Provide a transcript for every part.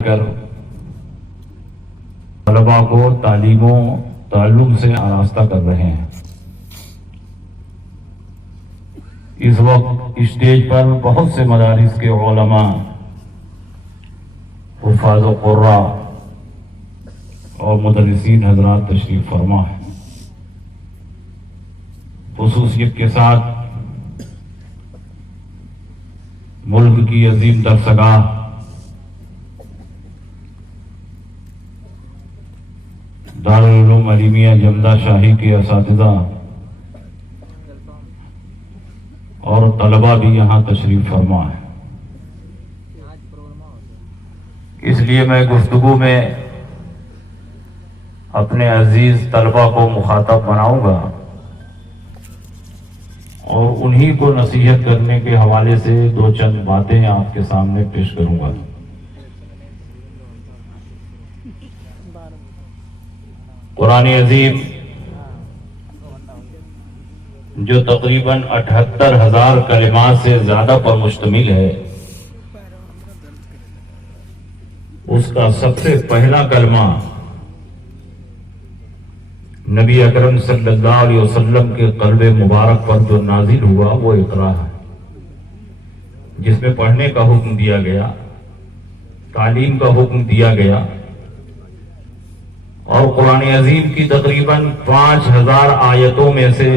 کر طلباء کو تعلیم و تعلم سے آراستہ کر رہے ہیں۔ اس وقت اسٹیج پر بہت سے مدارس کے علماء، حفاظ و قراء اور مدرسین حضرات تشریف فرما ہیں۔ خصوصیت کے ساتھ ملک کی عظیم درسگاہ دارالعلوم علیمیہ جمدہ شاہی کے اساتذہ اور طلباء بھی یہاں تشریف فرما ہے۔ اس لیے میں گفتگو میں اپنے عزیز طلباء کو مخاطب بناؤں گا اور انہی کو نصیحت کرنے کے حوالے سے دو چند باتیں آپ کے سامنے پیش کروں گا۔ قرآن عظیم جو تقریباً 78,000 کلمات سے زیادہ پر مشتمل ہے، اس کا سب سے پہلا کلمہ نبی اکرم صلی اللہ علیہ وسلم کے قلب مبارک پر جو نازل ہوا وہ اقرا ہے، جس میں پڑھنے کا حکم دیا گیا، تعلیم کا حکم دیا گیا، اور قرآن عظیم کی تقریباً 5,000 آیتوں میں سے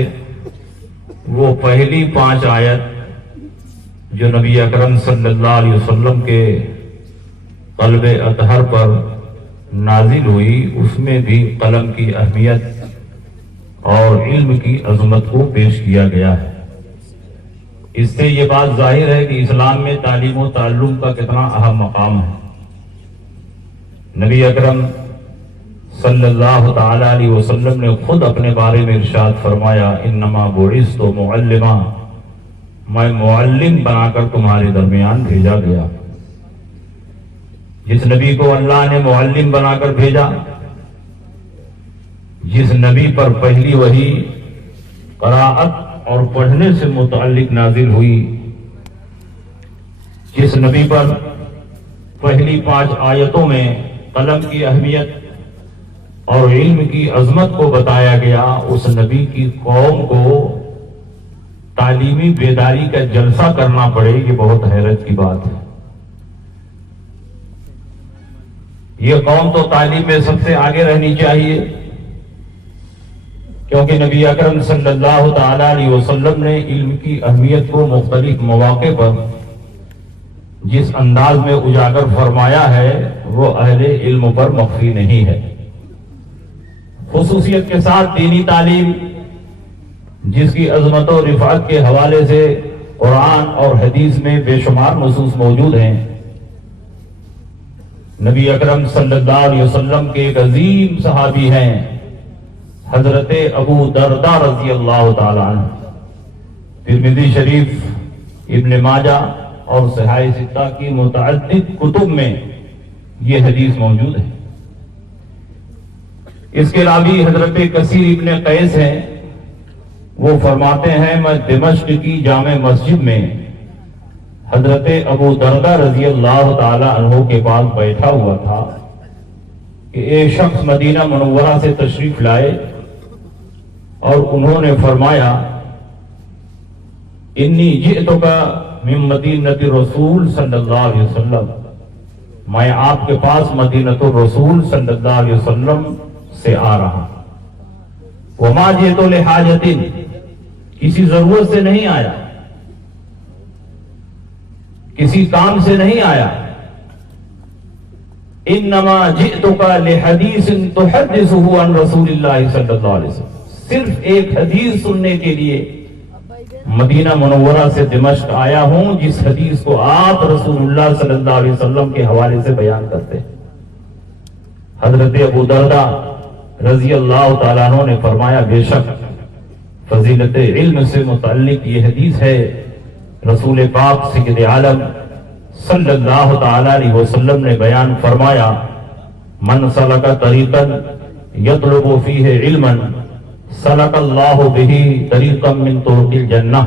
وہ پہلی 5 آیت جو نبی اکرم صلی اللہ علیہ وسلم کے قلب اطہر پر نازل ہوئی، اس میں بھی قلم کی اہمیت اور علم کی عظمت کو پیش کیا گیا ہے۔ اس سے یہ بات ظاہر ہے کہ اسلام میں تعلیم و تعلم کا کتنا اہم مقام ہے۔ نبی اکرم صلی اللہ تعالی علیہ وسلم نے خود اپنے بارے میں ارشاد فرمایا، انما بعثت معلما، میں معلم بنا کر تمہارے درمیان بھیجا گیا۔ جس نبی کو اللہ نے معلم بنا کر بھیجا، جس نبی پر پہلی وحی قراءت اور پڑھنے سے متعلق نازل ہوئی، جس نبی پر پہلی 5 آیتوں میں قلم کی اہمیت اور علم کی عظمت کو بتایا گیا، اس نبی کی قوم کو تعلیمی بیداری کا جلسہ کرنا پڑے، یہ بہت حیرت کی بات ہے۔ یہ قوم تو تعلیم میں سب سے آگے رہنی چاہیے، کیونکہ نبی اکرم صلی اللہ تعالی علیہ وسلم نے علم کی اہمیت کو مختلف مواقع پر جس انداز میں اجاگر فرمایا ہے وہ اہل علم پر مخفی نہیں ہے۔ خصوصیت کے ساتھ دینی تعلیم، جس کی عظمت و رفعت کے حوالے سے قرآن اور حدیث میں بے شمار نصوص موجود ہیں۔ نبی اکرم صلی اللہ علیہ وسلم کے ایک عظیم صحابی ہیں حضرت ابو درداء رضی اللہ تعالی عنہ۔ ترمذی شریف، ابن ماجہ اور صحاح ستہ کی متعدد کتب میں یہ حدیث موجود ہے۔ اس کے راوی حضرت کثیر ابن قیس ہیں، وہ فرماتے ہیں میں دمشق کی جامع مسجد میں حضرت ابو درداء رضی اللہ تعالی عنہ کے پاس بیٹھا ہوا تھا کہ ایک شخص مدینہ منورہ سے تشریف لائے اور انہوں نے فرمایا، انی جئتک من مدینۃ الرسول صلی اللہ علیہ وسلم، میں آپ کے پاس مدینۃ الرسول صلی اللہ علیہ وسلم سے آ رہا۔ وما جئت لحاجۃ، کسی ضرورت سے نہیں آیا، کسی کام سے نہیں آیا۔ انما جئتک لحدیث تحدثه عن رسول اللہ صلی اللہ علیہ وسلم، صرف ایک حدیث سننے کے لیے مدینہ منورہ سے دمشق آیا ہوں، جس حدیث کو آپ رسول اللہ صلی اللہ علیہ وسلم کے حوالے سے بیان کرتے ہیں۔ حضرت ابو درداء رضی اللہ تعالیٰ عنہ نے فرمایا، بے شک فضیلت علم سے متعلق یہ حدیث ہے، رسول پاک سید عالم صلی اللہ تعالیٰ علیہ وسلم نے بیان فرمایا، من سلک طریقا یطلب فیہ علما سلک اللہ بہ طریقا من طرق الجنہ،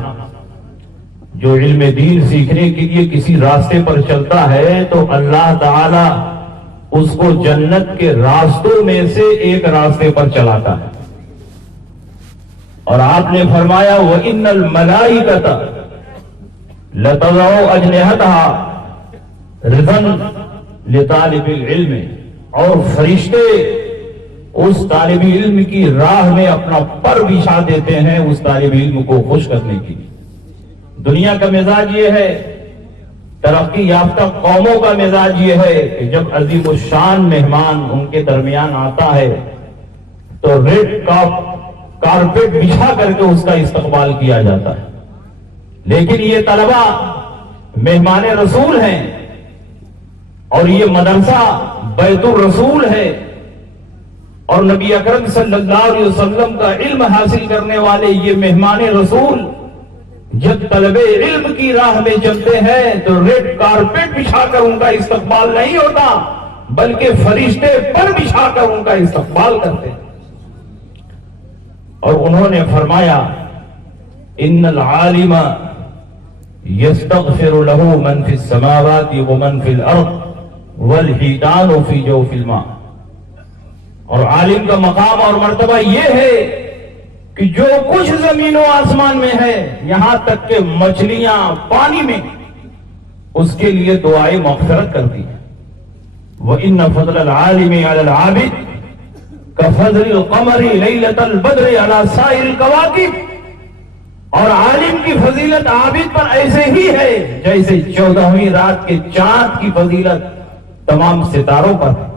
جو علم دین سیکھنے کے لیے کسی راستے پر چلتا ہے تو اللہ تعالی اس کو جنت کے راستوں میں سے ایک راستے پر چلاتا ہے. اور آپ نے فرمایا وَإِنَّ الْمَلَائِكَةَ لَتَضَعُ أَجْنِحَتَهَا رِضًا لِطَالِبِ الْعِلْمِ، اور فرشتے اس طالب علم کی راہ میں اپنا پر بچھا دیتے ہیں اس طالب علم کو خوش کرنے کے لیے. دنیا کا مزاج یہ ہے، ترقی یافتہ قوموں کا مزاج یہ ہے کہ جب عظیم الشان مہمان ان کے درمیان آتا ہے تو ریڈ کارپیٹ بچھا کر کے اس کا استقبال کیا جاتا ہے. لیکن یہ طلبہ مہمان رسول ہیں اور یہ مدرسہ بیت الرسول ہے، اور نبی اکرم صلی اللہ علیہ وسلم کا علم حاصل کرنے والے یہ مہمان رسول جب طلب علم کی راہ میں چلتے ہیں تو ریڈ کارپیٹ بچھا کر ان کا استقبال نہیں ہوتا، بلکہ فرشتے پر بچھا کر ان کا استقبال کرتے ہیں. اور انہوں نے فرمایا ان العالم یستغفر له من فی السماوات ومن فی الارض والحیتان فی جوف الماء. اور عالم کا مقام اور مرتبہ یہ ہے کہ جو کچھ زمین و آسمان میں ہے، یہاں تک کہ مچھلیاں پانی میں، اس کے لیے دعائیں مغفرت کرتی ہیں. وَإِنَّ فَضْلَ الْعَالِمِ عَلَى الْعَابِدِ كَفَضْلِ الْقَمَرِ لَيْلَةَ الْبَدْرِ عَلَى سَائِرِ الْكَوَاكِبِ. اور عالم کی فضیلت عابد پر ایسے ہی ہے جیسے 14ویں رات کے چاند کی فضیلت تمام ستاروں پر ہے.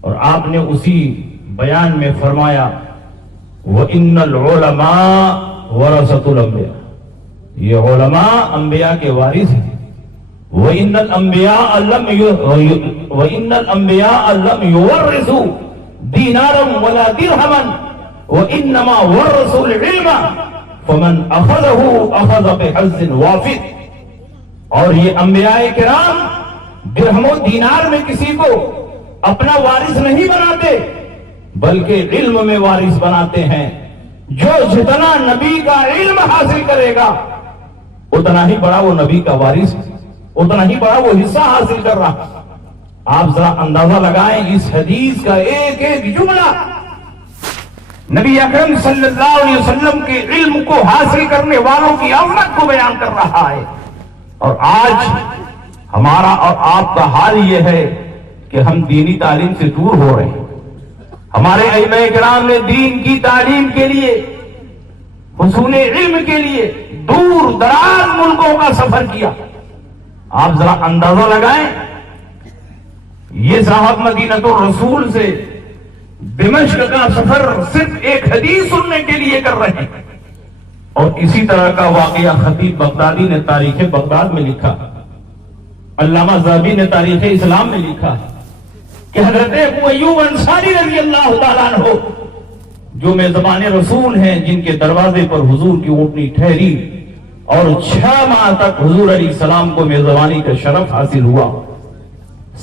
اور آپ نے اسی بیان میں فرمایا وَإِنَّ الْعُلَمَاءَ وَرَثَةُ الْأَنْبِيَاءِ، یہ علماء انبیاء کے وارث ہیں. وَإِنَّ الْأَنْبِيَاءَ لَمْ يُوَرِّثُوا دِينَارًا وَلَا دِرْهَمًا وَإِنَّمَا وَرَّثُوا الْعِلْمَ فَمَنْ أَخَذَهُ أَخَذَ بِحَظٍّ وَافِرٍ. اور یہ انبیاء کرام درہم و دینار میں کسی کو اپنا وارث نہیں بناتے بلکہ علم میں وارث بناتے ہیں. جو جتنا نبی کا علم حاصل کرے گا اتنا ہی بڑا وہ نبی کا وارث، اتنا ہی بڑا وہ حصہ حاصل کر رہا. آپ ذرا اندازہ لگائیں اس حدیث کا ایک ایک جملہ نبی اکرم صلی اللہ علیہ وسلم کے علم کو حاصل کرنے والوں کی عظمت کو بیان کر رہا ہے. اور آج ہمارا اور آپ کا حال یہ ہے کہ ہم دینی تعلیم سے دور ہو رہے ہیں. ہمارے ائمہ کرام نے دین کی تعلیم کے لیے، حصول علم کے لیے دور دراز ملکوں کا سفر کیا. آپ ذرا اندازہ لگائیں، یہ صاحب مدینۃ الرسول سے دمشق کا سفر صرف ایک حدیث سننے کے لیے کر رہے ہیں. اور اسی طرح کا واقعہ خطیب بغدادی نے تاریخ بغداد میں لکھا، علامہ ذہبی نے تاریخ اسلام میں لکھا کہ حضرت ابو ایوب انصاری رضی اللہ تعالیٰ عنہ جو میزبان رسول ہیں، جن کے دروازے پر حضور کی اونٹنی ٹھہری اور 6 ماہ تک حضور علیہ السلام کو میزبانی کا شرف حاصل ہوا،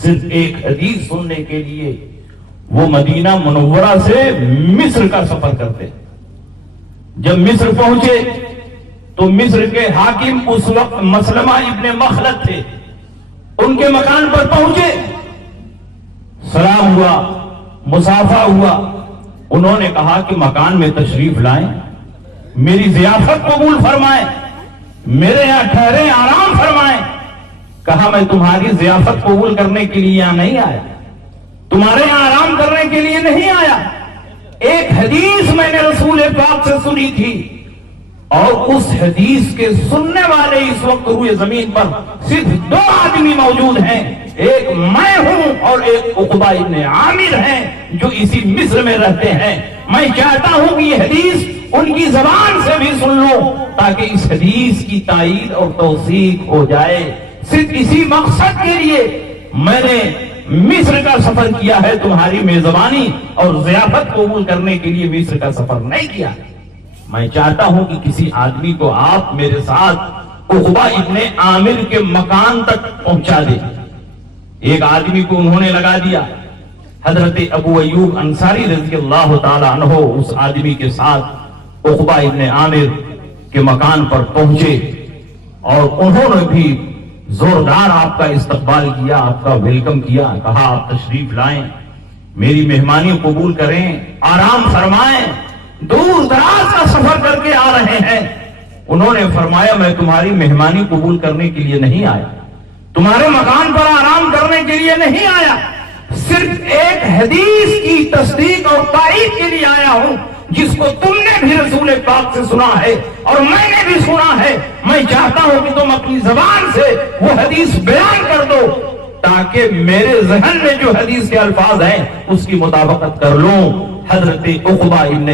صرف ایک حدیث سننے کے لیے وہ مدینہ منورہ سے مصر کا سفر کرتے. جب مصر پہنچے تو مصر کے حاکم اس وقت مسلمہ ابن مخلد تھے. ان کے مکان پر پہنچے، سلام ہوا، مصافحہ ہوا. انہوں نے کہا کہ مکان میں تشریف لائیں، میری ضیافت قبول فرمائیں، میرے یہاں ٹھہرے، آرام فرمائیں. کہا میں تمہاری ضیافت قبول کرنے کے لیے یہاں نہیں آیا، تمہارے یہاں آرام کرنے کے لیے نہیں آیا. ایک حدیث میں نے رسول پاک سے سنی تھی، اور اس حدیث کے سننے والے اس وقت روئے زمین پر صرف 2 آدمی موجود ہیں، ایک میں ہوں اور ایک عقبہ ابن عامر ہیں جو اسی مصر میں رہتے ہیں. میں چاہتا ہوں کہ یہ حدیث ان کی زبان سے بھی سن لو تاکہ اس حدیث کی تائید اور توثیق ہو جائے. صرف اسی مقصد کے لیے میں نے مصر کا سفر کیا ہے، تمہاری میزبانی اور ضیافت قبول کرنے کے لیے مصر کا سفر نہیں کیا. میں چاہتا ہوں کہ کسی آدمی کو آپ میرے ساتھ عقبہ ابن عامر کے مکان تک پہنچا دیں. ایک آدمی کو انہوں نے لگا دیا. حضرت ابو ایوب انصاری رضی اللہ تعالی عنہ اس آدمی کے ساتھ عقبہ ابن عامر کے مکان پر پہنچے اور انہوں نے بھی زوردار آپ کا استقبال کیا، آپ کا ویلکم کیا، کہا آپ تشریف لائیں، میری مہمانی قبول کریں، آرام فرمائیں، دور دراز کا سفر کر کے آ رہے ہیں۔ انہوں نے فرمایا میں تمہاری مہمانی قبول کرنے کے لیے نہیں آیا، تمہارے مکان پر آرام کرنے کے لیے نہیں آیا، صرف ایک حدیث کی تصدیق اور تائید کے لیے آیا ہوں جس کو تم نے بھی رسول پاک سے سنا ہے اور میں نے بھی سنا ہے۔ میں چاہتا ہوں کہ تم اپنی زبان سے وہ حدیث بیان کر دو تاکہ میرے ذہن میں جو حدیث کے الفاظ ہیں اس کی مطابقت کر لوں۔ حضرت عقبہ ابن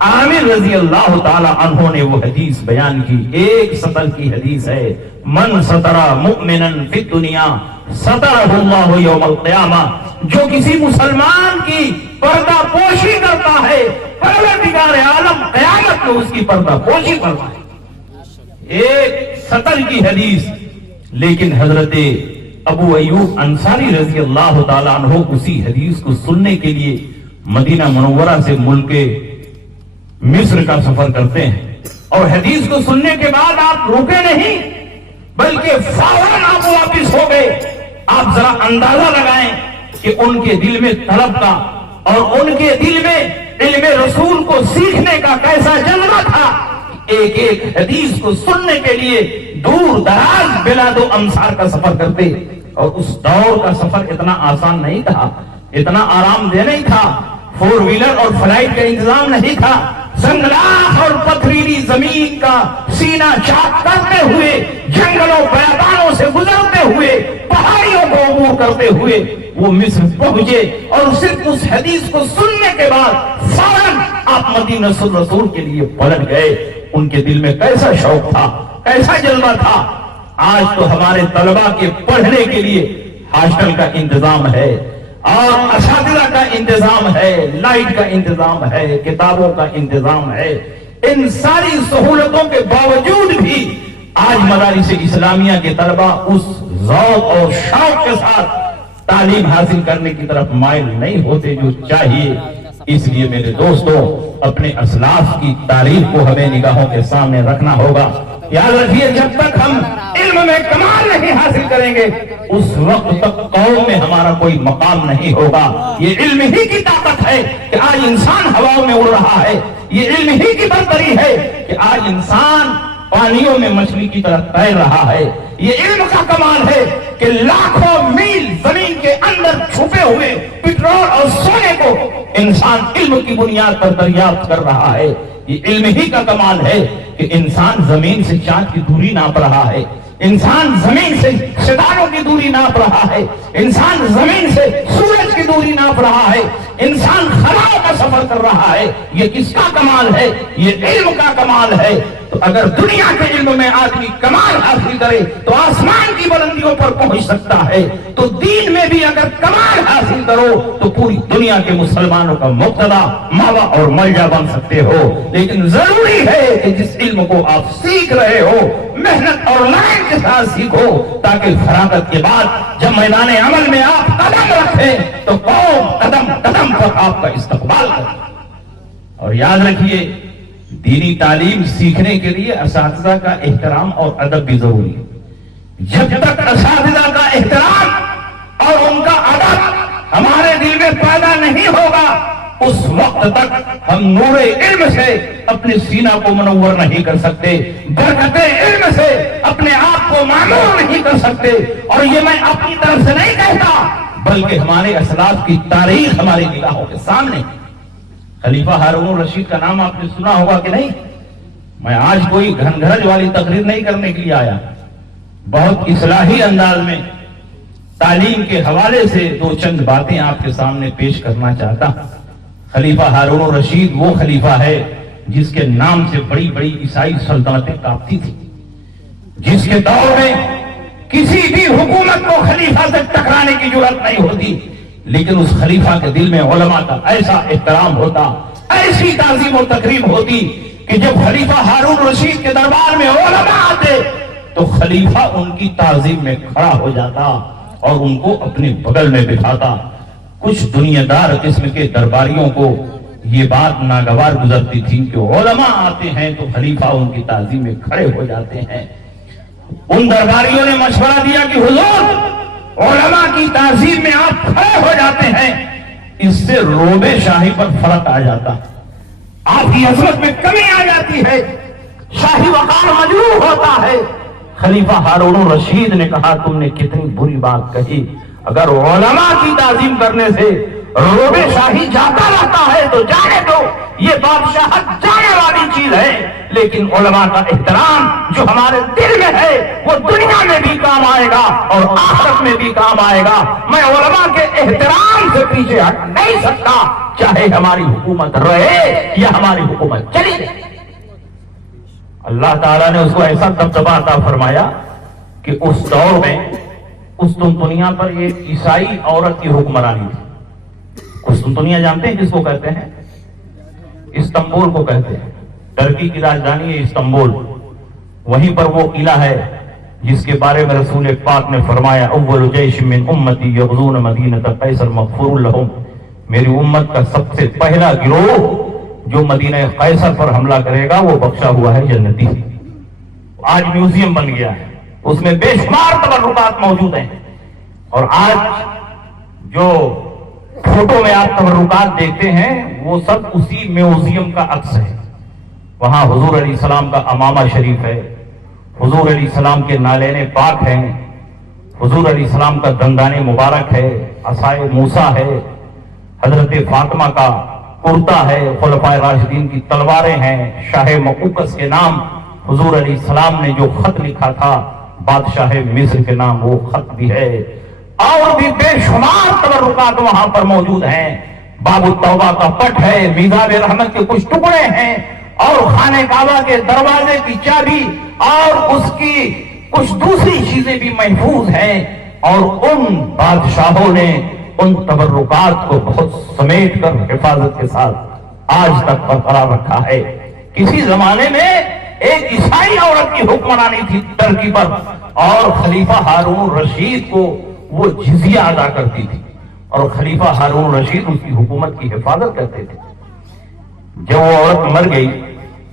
عامر رضی اللہ تعالی عنہ نے وہ حدیث بیان کی، ایک سطر کی حدیث ہے، من ستر مؤمنا فی الدنیا سترہ اللہ یوم القیامہ، جو کسی مسلمان کی پردہ پوشی کرتا ہے پروردگار عالم قیامت میں اس کی پردہ پوشی فرمائے۔ ایک سطر کی حدیث، لیکن حضرت ابو ایوب انصاری رضی اللہ تعالیٰ عنہ اسی حدیث کو سننے کے لیے مدینہ منورہ سے ملک مصر کا سفر کرتے ہیں، اور حدیث کو سننے کے بعد آپ رکے نہیں بلکہ فوراً آپ واپس ہو گئے۔ آپ ذرا اندازہ لگائیں کہ ان کے دل میں طلب کا اور ان کے دل میں علم رسول کو سیکھنے کا کیسا جذبہ تھا۔ ایک ایک حدیث کو سننے کے لیے دور دراز بلاد و امصار کا سفر کرتے، اور اس دور کا سفر اتنا آسان نہیں تھا، اتنا آرام دہ نہیں تھا، فور ویلر اور فلائٹ کا انتظام نہیں تھا، سنگلاخ اور پتھریلی زمین کا سینہ چاک کرتے ہوئے، جنگلوں بیابانوں سے گزرتے ہوئے، پہاڑیوں کو عبور کرتے ہوئے وہ مصر پہنچے، اور صرف اس حدیث کو سننے کے بعد فوراً آپ مدینہ رسول کے لیے پلٹ گئے۔ ان کے دل میں کیسا شوق تھا، کیسا جذبہ تھا۔ آج تو ہمارے طلباء کے پڑھنے کے لیے ہاسٹل کا انتظام ہے اور اساتذہ کا انتظام ہے، لائٹ کا انتظام ہے، کتابوں کا انتظام ہے۔ ان ساری سہولتوں کے باوجود بھی آج مدارس اسلامیہ کے طلباء اس ذوق اور شوق کے ساتھ تعلیم حاصل کرنے کی طرف مائل نہیں ہوتے جو چاہیے۔ اس لیے میرے دوستوں، اپنے اسلاف کی تاریخ کو ہمیں نگاہوں کے سامنے رکھنا ہوگا۔ یاد رکھیے، جب تک ہم علم میں کمال نہیں حاصل کریں گے اس وقت تک قوم میں ہمارا کوئی مقام نہیں ہوگا۔ یہ علم ہی کی طاقت ہے کہ آج انسان ہواؤں میں اڑ رہا ہے، یہ علم ہی کی برتری ہے کہ آج انسان پانیوں میں مچھلی کی طرح تیر رہا ہے، یہ علم کا کمال ہے کہ لاکھوں میل زمین کے اندر چھپے ہوئے پٹرول اور سونے کو انسان علم کی بنیاد پر دریافت کر رہا ہے۔ یہ علم ہی کا کمال ہے کہ انسان زمین سے چاند کی دوری ناپ رہا ہے، انسان زمین سے ستاروں کی دوری ناپ رہا ہے، انسان زمین سے سورج کی دوری ناپ رہا ہے، انسان خلاؤں کا سفر کر رہا ہے۔ یہ کس کا کمال ہے؟ یہ علم کا کمال ہے۔ تو اگر دنیا کے علم میں آدمی کمال حاصل کرے تو آسمان کی بلندیوں پر پہنچ سکتا ہے، تو دین میں بھی اگر کمال حاصل کرو تو پوری دنیا کے مسلمانوں کا مقتدا، ماوا اور ملجا بن سکتے ہو۔ لیکن ضروری ہے کہ جس علم کو آپ سیکھ رہے ہو محنت اور لگن کے ساتھ سیکھو، تاکہ فراغت کے بعد جب میدان عمل میں آپ قدم رکھیں تو قوم قدم قدم پر آپ کا استقبال کرے۔ اور یاد رکھیے، دینی تعلیم سیکھنے کے لیے اساتذہ کا احترام اور ادب بھی ضروری ہے۔ جب تک اساتذہ کا احترام اور ان کا ادب ہمارے دل میں پیدا نہیں ہوگا اس وقت تک ہم نور علم سے اپنے سینہ کو منور نہیں کر سکتے، برکت علم سے اپنے آپ کو معمور نہیں کر سکتے۔ اور یہ میں اپنی طرف سے نہیں کہتا بلکہ ہمارے اسلاف کی تاریخ ہماری نگاہوں کے سامنے۔ خلیفہ ہارون الرشید کا نام آپ نے سنا ہوگا کہ نہیں؟ میں آج کوئی گھن گھرج والی تقریر نہیں کرنے کے لیے آیا، بہت اصلاحی انداز میں تعلیم کے حوالے سے دو چند باتیں آپ کے سامنے پیش کرنا چاہتا ہوں۔ خلیفہ ہارون الرشید وہ خلیفہ ہے جس کے نام سے بڑی بڑی عیسائی سلطنتیں کانپتی تھی، جس کے دور میں کسی بھی حکومت کو خلیفہ سے ٹکرانے کی جرات نہیں ہوتی، لیکن اس خلیفہ کے دل میں علماء کا ایسا احترام ہوتا، ایسی تعظیم و تکریم ہوتی کہ جب خلیفہ ہارون الرشید کے دربار میں علماء آتے تو خلیفہ ان کی تعظیم میں کھڑا ہو جاتا اور ان کو اپنے بغل میں بٹھاتا۔ کچھ دنیا دار قسم کے درباریوں کو یہ بات ناگوار گزرتی تھی کہ علماء آتے ہیں تو خلیفہ ان کی تعظیم میں کھڑے ہو جاتے ہیں۔ ان درباریوں نے مشورہ دیا کہ حضور علماء کی تعظیم میں آپ کھڑے ہو جاتے ہیں، اس سے روب شاہی پر فرق آ جاتا ہے، آپ کی عظمت میں کمی آ جاتی ہے، شاہی وقار مجروح ہوتا ہے۔ خلیفہ ہارون الرشید نے کہا تم نے کتنی بری بات کہی، اگر علماء کی تعظیم کرنے سے روب شاہی جاتا رہتا ہے تو جانے دو، یہ بادشاہت جانے والی چیز ہے، لیکن علماء کا احترام جو ہمارے دل میں ہے وہ دنیا میں بھی کام آئے گا اور آخرت میں بھی کام آئے گا۔ میں علماء کے احترام سے پیچھے ہٹ نہیں سکتا، چاہے ہماری حکومت رہے یا ہماری حکومت چلی جائے۔ اللہ تعالیٰ نے اس کو ایسا دبدبا عطا فرمایا کہ اس دور میں قسطنطنیہ پر ایک عیسائی عورت کی حکمرانی تھی۔ قسطنطنیہ جانتے ہیں کس کو کہتے ہیں؟ استنبول کو کہتے ہیں، ترکی کی راجدھانی ہے استنبول، وہیں پر وہ قلعہ ہے جس کے بارے میں رسول پاک نے فرمایا اول جیش من امتی یغزون مدینۃ قیصر مغفور لہم، میری امت کا سب سے پہلا گروہ جو مدینہ قیصر پر حملہ کرے گا وہ بخشا ہوا ہے جنتی۔ آج میوزیم بن گیا ہے، اس میں بے شمار تبرکات موجود ہیں، اور آج جو فوٹو میں آپ تبرکات دیکھتے ہیں وہ سب اسی میوزیم کا عکس ہے۔ وہاں حضور علیہ السلام کا امامہ شریف ہے، حضور علیہ السلام کے نالین پاک ہیں، حضور علیہ السلام کا دندان مبارک ہے، عصائے موسیٰ ہے، حضرت فاطمہ کا کرتا ہے، خلفائے راشدین کی تلواریں ہیں، شاہ مقوقس کے نام حضور علیہ السلام نے جو خط لکھا تھا بادشاہ مصر کے نام وہ خط بھی ہے، اور بھی بے شمار تبرکات وہاں پر موجود ہیں۔ باب التوبہ کا پٹ ہے، میزاب رحمت کے کچھ ٹکڑے ہیں، اور خانہ کعبہ کے دروازے کی چابی اور اس کی کچھ دوسری چیزیں بھی محفوظ ہیں، اور ان بادشاہوں نے ان تبرکات کو بہت سمیٹ کر حفاظت کے ساتھ آج تک برقرار رکھا ہے۔ کسی زمانے میں ایک عیسائی عورت کی حکمرانی تھی ترکی پر، اور خلیفہ ہارون الرشید کو وہ جزیہ ادا کرتی تھی، اور خلیفہ ہارون الرشید اس کی حکومت کی حفاظت کرتے تھے۔ جب وہ عورت مر گئی،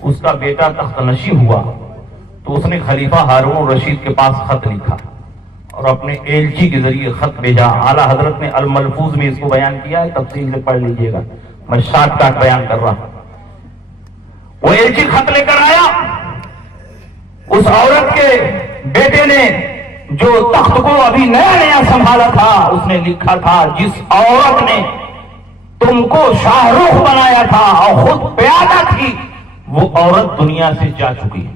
اس کا بیٹا تخت نشین ہوا، تو اس نے خلیفہ ہارون الرشید کے پاس خط لکھا اور اپنے ایلچی کے ذریعے خط بھیجا۔ اعلیٰ حضرت نے الملفوظ میں اس کو بیان کیا ہے، تفصیل سے پڑھ لیجئے گا، میں شارٹ کٹ بیان کر رہا ہوں۔ وہ ایلچی خط لے کر آیا، اس عورت کے بیٹے نے جو تخت کو ابھی نیا نیا سنبھالا تھا، اس نے لکھا تھا جس عورت نے تم کو شاہ رخ بنایا تھا اور خود پیادہ تھی، وہ عورت دنیا سے جا چکی ہے،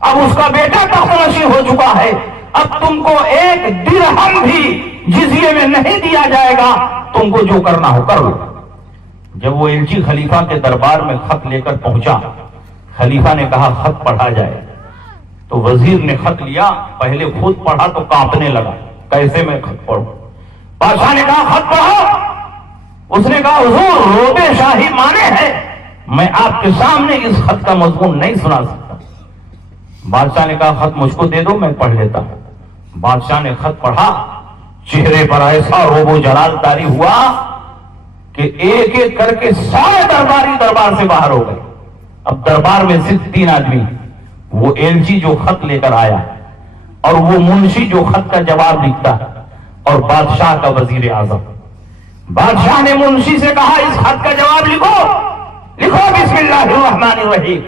اب اس کا بیٹا تخت نشین ہو چکا ہے، اب تم کو ایک درہم بھی جزیے میں نہیں دیا جائے گا، تم کو جو کرنا ہو کر لو۔ جب وہ ایلچی خلیفہ کے دربار میں خط لے کر پہنچا، خلیفہ نے کہا خط پڑھا جائے، تو وزیر نے خط لیا، پہلے خود پڑھا تو کانپنے لگا، کیسے میں خط پڑھوں؟ بادشاہ نے کہا خط پڑھو، اس نے کہا حضور روب شاہی مانے ہے، میں آپ کے سامنے اس خط کا مضمون نہیں سنا سکتا۔ بادشاہ نے کہا خط مجھ کو دے دو، میں پڑھ لیتا ہوں۔ بادشاہ نے خط پڑھا، چہرے پر ایسا روب و جلال طاری ہوا کہ ایک ایک کر کے سارے درباری دربار سے باہر ہو گئے۔ اب دربار میں صرف 3 آدمی، وہ ایلچی جو خط لے کر آیا، اور وہ منشی جو خط کا جواب لکھتا ہے، اور بادشاہ کا وزیر اعظم۔ بادشاہ نے منشی سے کہا اس خط کا جواب لکھو، لکھو بسم اللہ الرحمن الرحیم۔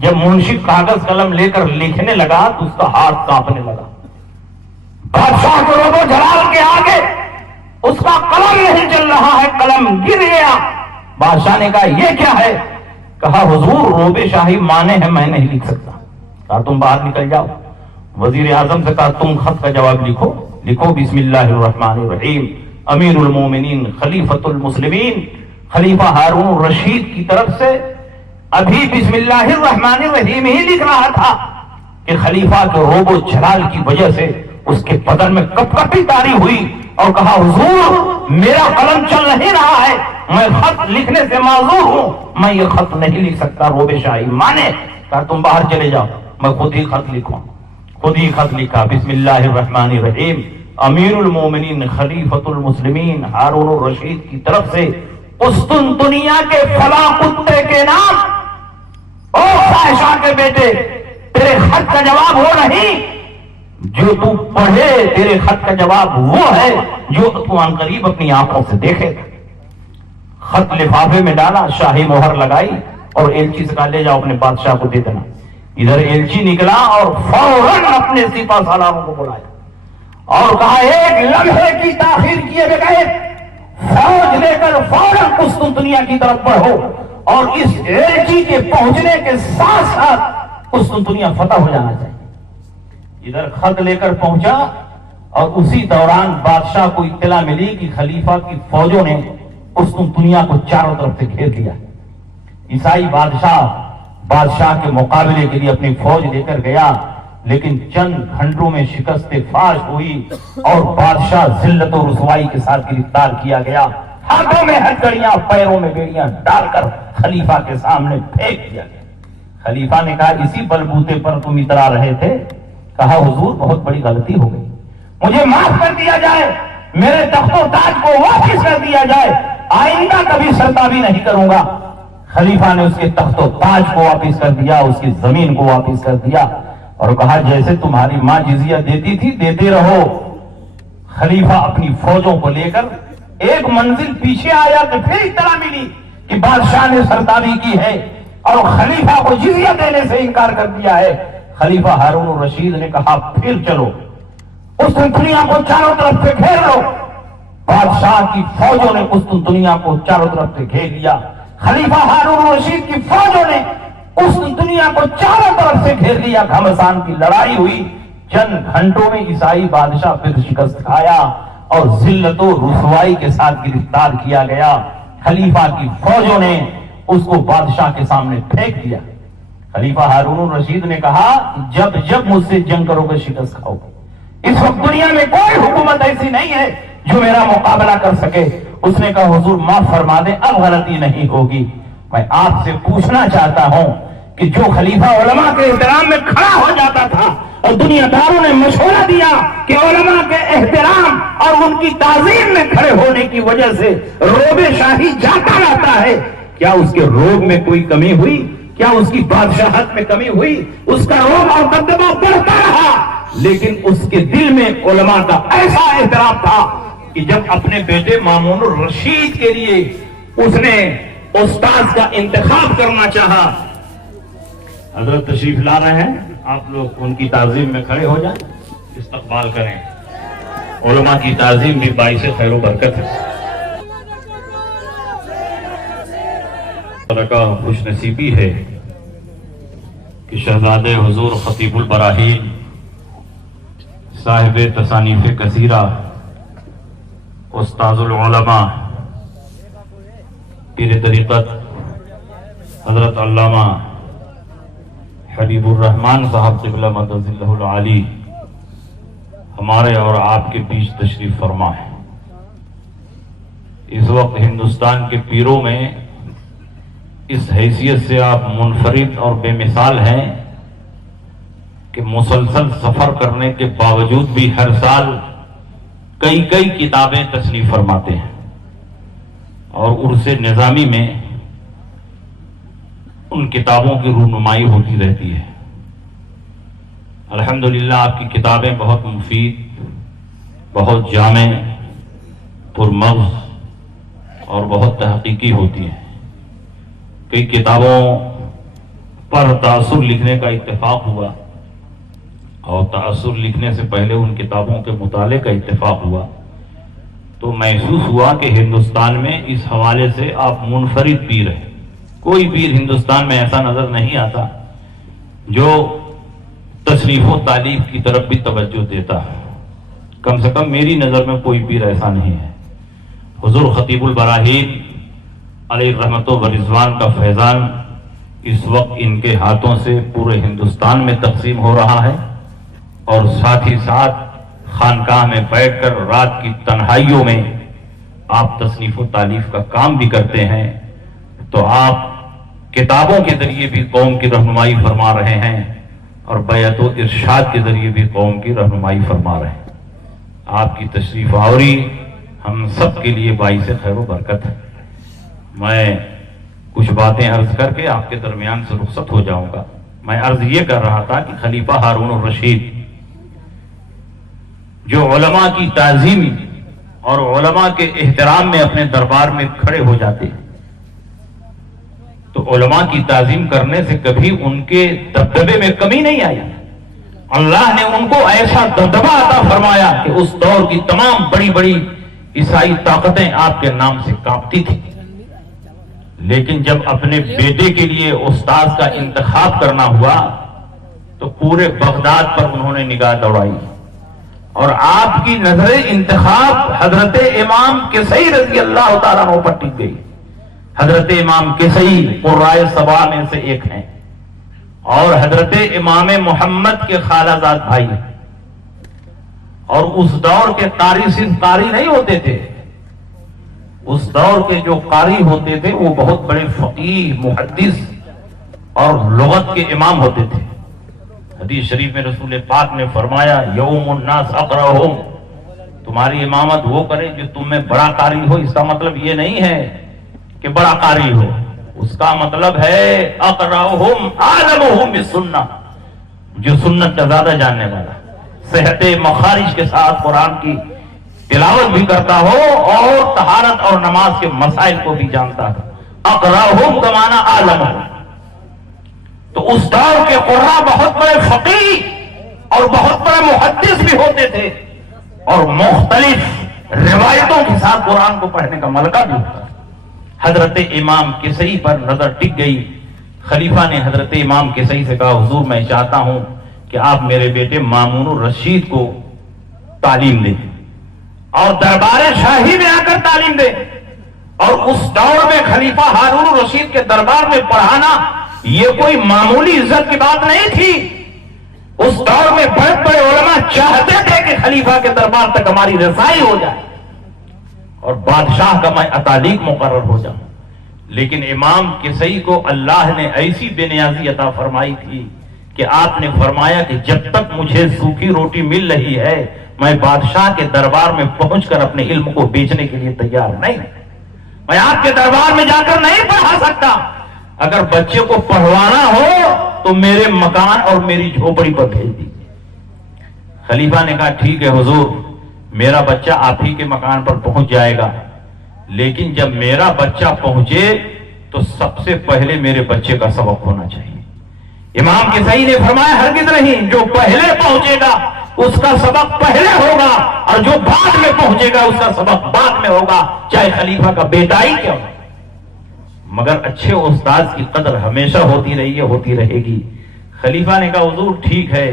جب منشی کاغذ قلم لے کر لکھنے لگا تو اس کا ہاتھ کانپنے لگا۔ بادشاہ کو روب و جلال کے آگے اس کا قلم نہیں چل رہا ہے، قلم گر گیا۔ بادشاہ نے کہا یہ کیا ہے؟ کہا حضور روب شاہی مانے ہیں، میں نہیں لکھ سکتا۔ کہا تم باہر نکل جاؤ۔ وزیر اعظم سے کہا تم خط کا جواب لکھو، لکھو بسم اللہ الرحمن الرحیم، امیر المومنین خلیفۃ المسلمین خلیفہ ہارون الرشید کی طرف سے۔ ابھی بسم اللہ الرحمن الرحیم ہی لکھ رہا تھا کہ خلیفہ کے روب و جلال کی وجہ سے اس کے بدن میں کپ کپی طاری ہوئی، اور کہا حضور میرا قلم چل نہیں رہا ہے، میں خط لکھنے سے معذور ہوں، میں یہ خط نہیں لکھ سکتا، روب شاہی مانے۔ کہا تم باہر چلے جاؤ، میں خود ہی خط لکھوں۔ خود ہی خط لکھا، بسم اللہ الرحمن الرحیم، امیر المومنین خلیفۃ المسلمین ہارون الرشید کی طرف سے قسطنطنیہ کے فلاں کتے کے نام، او خواہشاں کے بیٹے، تیرے خط کا جواب ہو نہیں، جو تو پڑھے تیرے خط کا جواب وہ ہے جو تو عن قریب اپنی آنکھوں سے دیکھے. خط لفافے میں ڈالا, شاہی مہر لگائی اور ایلچی سے کہا لے جاؤ اپنے بادشاہ کو دے دینا. ادھر ایلچی نکلا اور فوراً اپنے سپہ سالاروں کو بلایا اور کہا ایک لمحے کی تاخیر کیے بغیر فوج لے کر فوراً قسطنطنیہ کی طرف بڑھو اور اس ایلچی کے پہنچنے کے ساتھ ساتھ قسطنطنیہ فتح ہو جانا چاہیے. ادھر خط لے کر پہنچا اور اسی دوران بادشاہ کو اطلاع ملی کہ خلیفہ کی فوجوں نے قسطنطنیہ کو چاروں طرف سے گھیر دیا. عیسائی بادشاہ کے مقابلے کے لیے اپنی فوج لے کر گیا, لیکن چند گھنٹوں میں شکست فاش ہوئی اور بادشاہ ذلت و رسوائی کے ساتھ گرفتار کیا گیا. ہاتھوں میں ہتھکڑیاں, پیروں میں بیڑیاں ڈال کر خلیفہ کے سامنے پھینک دیا گیا. خلیفہ نے کہا اسی بلبوتے پر تم اترا رہے تھے؟ کہا حضور بہت بڑی غلطی ہو گئی, مجھے معاف کر دیا جائے, میرے تخت و تاج کو واپس کر دیا جائے, آئندہ کبھی سرتابی نہیں کروں گا. خلیفہ نے اس کے تخت و تاج کو واپس کر دیا, اس کی زمین کو واپس کر دیا اور کہا جیسے تمہاری ماں جزیہ دیتی تھی دیتے رہو. خلیفہ اپنی فوجوں کو لے کر ایک منزل پیچھے آیا تو پھر اطلاع ملی کہ بادشاہ نے سرتابی کی ہے اور خلیفہ کو جزیہ دینے سے انکار کر دیا ہے. خلیفہ ہارون الرشید نے کہا پھر چلو قسطنطنیہ کو چاروں طرف سے گھیر لو. بادشاہ کی فوجوں نے قسطنطنیہ کو چاروں طرف سے گھیر لیا. خلیفہ ہارون الرشید کی فوجوں نے قسطنطنیہ کو چاروں طرف سے گھیر لیا. گھمسان کی لڑائی ہوئی. چند گھنٹوں میں عیسائی بادشاہ پھر شکست کھایا اور ذلت و رسوائی کے ساتھ گرفتار کیا گیا. خلیفہ کی فوجوں نے اس کو بادشاہ کے سامنے پھینک دیا. خلیفہ ہارون الرشید نے کہا جب جب مجھ سے جنگ کرو گے شکست کھاؤ گے. اس وقت دنیا میں کوئی حکومت ایسی نہیں ہے جو میرا مقابلہ کر سکے. اس نے کہا حضور معاف فرما دیں, اب غلطی نہیں ہوگی. میں آپ سے پوچھنا چاہتا ہوں کہ جو خلیفہ علماء کے احترام میں کھڑا ہو جاتا تھا اور دنیا داروں نے مشورہ دیا کہ علماء کے احترام اور ان کی تعظیم میں کھڑے ہونے کی وجہ سے روب شاہی جاتا رہتا ہے, کیا اس کے روب میں کوئی کمی ہوئی؟ کیا اس کی بادشاہت میں کمی ہوئی؟ اس کا روب اور دبدبہ بڑھتا رہا, لیکن اس کے دل میں علماء کا ایسا احترام تھا کہ جب اپنے بیٹے مامون الرشید کے لیے اس نے استاذ کا انتخاب کرنا چاہا. حضرت تشریف لا رہے ہیں, آپ لوگ ان کی تعظیم میں کھڑے ہو جائیں, استقبال کریں. علماء کی تعظیم بھی باعث خیر و برکت ہے. کا خوش نصیبی ہے کہ شہزادے حضور خطیب البراہیم صاحب تصانیف کثیرہ استاذ العلماء پیر طریقت حضرت علامہ حبیب الرحمان صاحب قبلہ مدد اللہ العالی ہمارے اور آپ کے بیچ تشریف فرما ہے. اس وقت ہندوستان کے پیروں میں اس حیثیت سے آپ منفرد اور بے مثال ہیں کہ مسلسل سفر کرنے کے باوجود بھی ہر سال کئی کتابیں تصنیف فرماتے ہیں اور عرص نظامی میں ان کتابوں کی رونمائی ہوتی رہتی ہے. الحمدللہ آپ کی کتابیں بہت مفید, بہت جامع, پرمغز اور بہت تحقیقی ہوتی ہیں. کئی کتابوں پر تاثر لکھنے کا اتفاق ہوا اور تاثر لکھنے سے پہلے ان کتابوں کے مطالعے کا اتفاق ہوا تو محسوس ہوا کہ ہندوستان میں اس حوالے سے آپ منفرد پیر ہیں. کوئی پیر ہندوستان میں ایسا نظر نہیں آتا جو تصنیف و تالیف کی طرف بھی توجہ دیتا. کم سے کم میری نظر میں کوئی پیر ایسا نہیں ہے. حضور خطیب البراہیم علیہ رحمت و رضوان کا فیضان اس وقت ان کے ہاتھوں سے پورے ہندوستان میں تقسیم ہو رہا ہے اور ساتھ ہی ساتھ خانقاہ میں بیٹھ کر رات کی تنہائیوں میں آپ تصنیف و تالیف کا کام بھی کرتے ہیں. تو آپ کتابوں کے ذریعے بھی قوم کی رہنمائی فرما رہے ہیں اور بیعت و ارشاد کے ذریعے بھی قوم کی رہنمائی فرما رہے ہیں. آپ کی تشریف آوری ہم سب کے لیے باعث خیر و برکت ہے. میں کچھ باتیں عرض کر کے آپ کے درمیان سے رخصت ہو جاؤں گا. میں عرض یہ کر رہا تھا کہ خلیفہ ہارون الرشید جو علماء کی تعظیم اور علماء کے احترام میں اپنے دربار میں کھڑے ہو جاتے ہیں، تو علماء کی تعظیم کرنے سے کبھی ان کے دبدبے میں کمی نہیں آئی۔ اللہ نے ان کو ایسا دبدبا عطا فرمایا کہ اس دور کی تمام بڑی بڑی عیسائی طاقتیں آپ کے نام سے کانپتی تھی۔ لیکن جب اپنے بیٹے کے لیے استاد کا انتخاب کرنا ہوا تو پورے بغداد پر انہوں نے نگاہ دوڑائی، اور آپ کی نظر انتخاب حضرت امام کسئی رضی اللہ تعالیٰ عنہ پر ٹک گئی۔ حضرت امام کسئی قرائے سبع میں سے ایک ہیں، اور حضرت امام محمد کے خالہ زاد بھائی ہیں، اور اس دور کے قاری صرف قاری نہیں ہوتے تھے، اس دور کے جو قاری ہوتے تھے وہ بہت بڑے فقیہ، محدث اور لغت کے امام ہوتے تھے۔ حدیث شریف میں رسول پاک نے فرمایا یوم الناس اقرأہم، تمہاری امامت وہ کرے جو تم میں بڑا قاری ہو۔ اس کا مطلب یہ نہیں ہے کہ بڑا قاری ہو، اس کا مطلب ہے اقرأہم اعلمہم بالسنہ، جو سنت کا زیادہ جاننے والا، صحت مخارج کے ساتھ قرآن کی تلاوت بھی کرتا ہو اور طہارت اور نماز کے مسائل کو بھی جانتا ہے۔ اقرأہم کا معنی اعلمہم۔ تو اس دور کے قراء بہت بڑے فقیہ اور بہت بڑے محدث بھی ہوتے تھے، اور مختلف روایتوں کے ساتھ قرآن کو پڑھنے کا ملکہ بھی ہوتا۔ حضرت امام کسئی پر نظر ٹک گئی۔ خلیفہ نے حضرت امام کسئی سے کہا حضور میں چاہتا ہوں کہ آپ میرے بیٹے مامون الرشید کو تعلیم دیں اور دربار شاہی میں آ کر تعلیم دیں۔ اور اس دور میں خلیفہ ہارون الرشید کے دربار میں پڑھانا یہ کوئی معمولی عزت کی بات نہیں تھی۔ اس دور میں بڑے بڑے علماء چاہتے تھے کہ خلیفہ کے دربار تک ہماری رسائی ہو جائے اور بادشاہ کا میں اتالیق مقرر ہو جاؤں۔ لیکن امام کسئی کو اللہ نے ایسی بے نیازی عطا فرمائی تھی کہ آپ نے فرمایا کہ جب تک مجھے سوکھی روٹی مل رہی ہے میں بادشاہ کے دربار میں پہنچ کر اپنے علم کو بیچنے کے لیے تیار نہیں، میں آپ کے دربار میں جا کر نہیں پڑھا سکتا۔ اگر بچے کو پڑھوانا ہو تو میرے مکان اور میری جھوپڑی پر بھیج دیجیے۔ خلیفہ نے کہا ٹھیک ہے حضور، میرا بچہ آپ ہی کے مکان پر پہنچ جائے گا، لیکن جب میرا بچہ پہنچے تو سب سے پہلے میرے بچے کا سبق ہونا چاہیے۔ امام کسئی نے فرمایا ہرگز نہیں، جو پہلے پہنچے گا اس کا سبق پہلے ہوگا، اور جو بعد میں پہنچے گا اس کا سبق بعد میں ہوگا، چاہے خلیفہ کا بیٹا ہی کیوں ہو۔ مگر اچھے استاد کی قدر ہمیشہ ہوتی رہی ہے، ہوتی رہے گی۔ خلیفہ نے کہا حضور ٹھیک ہے،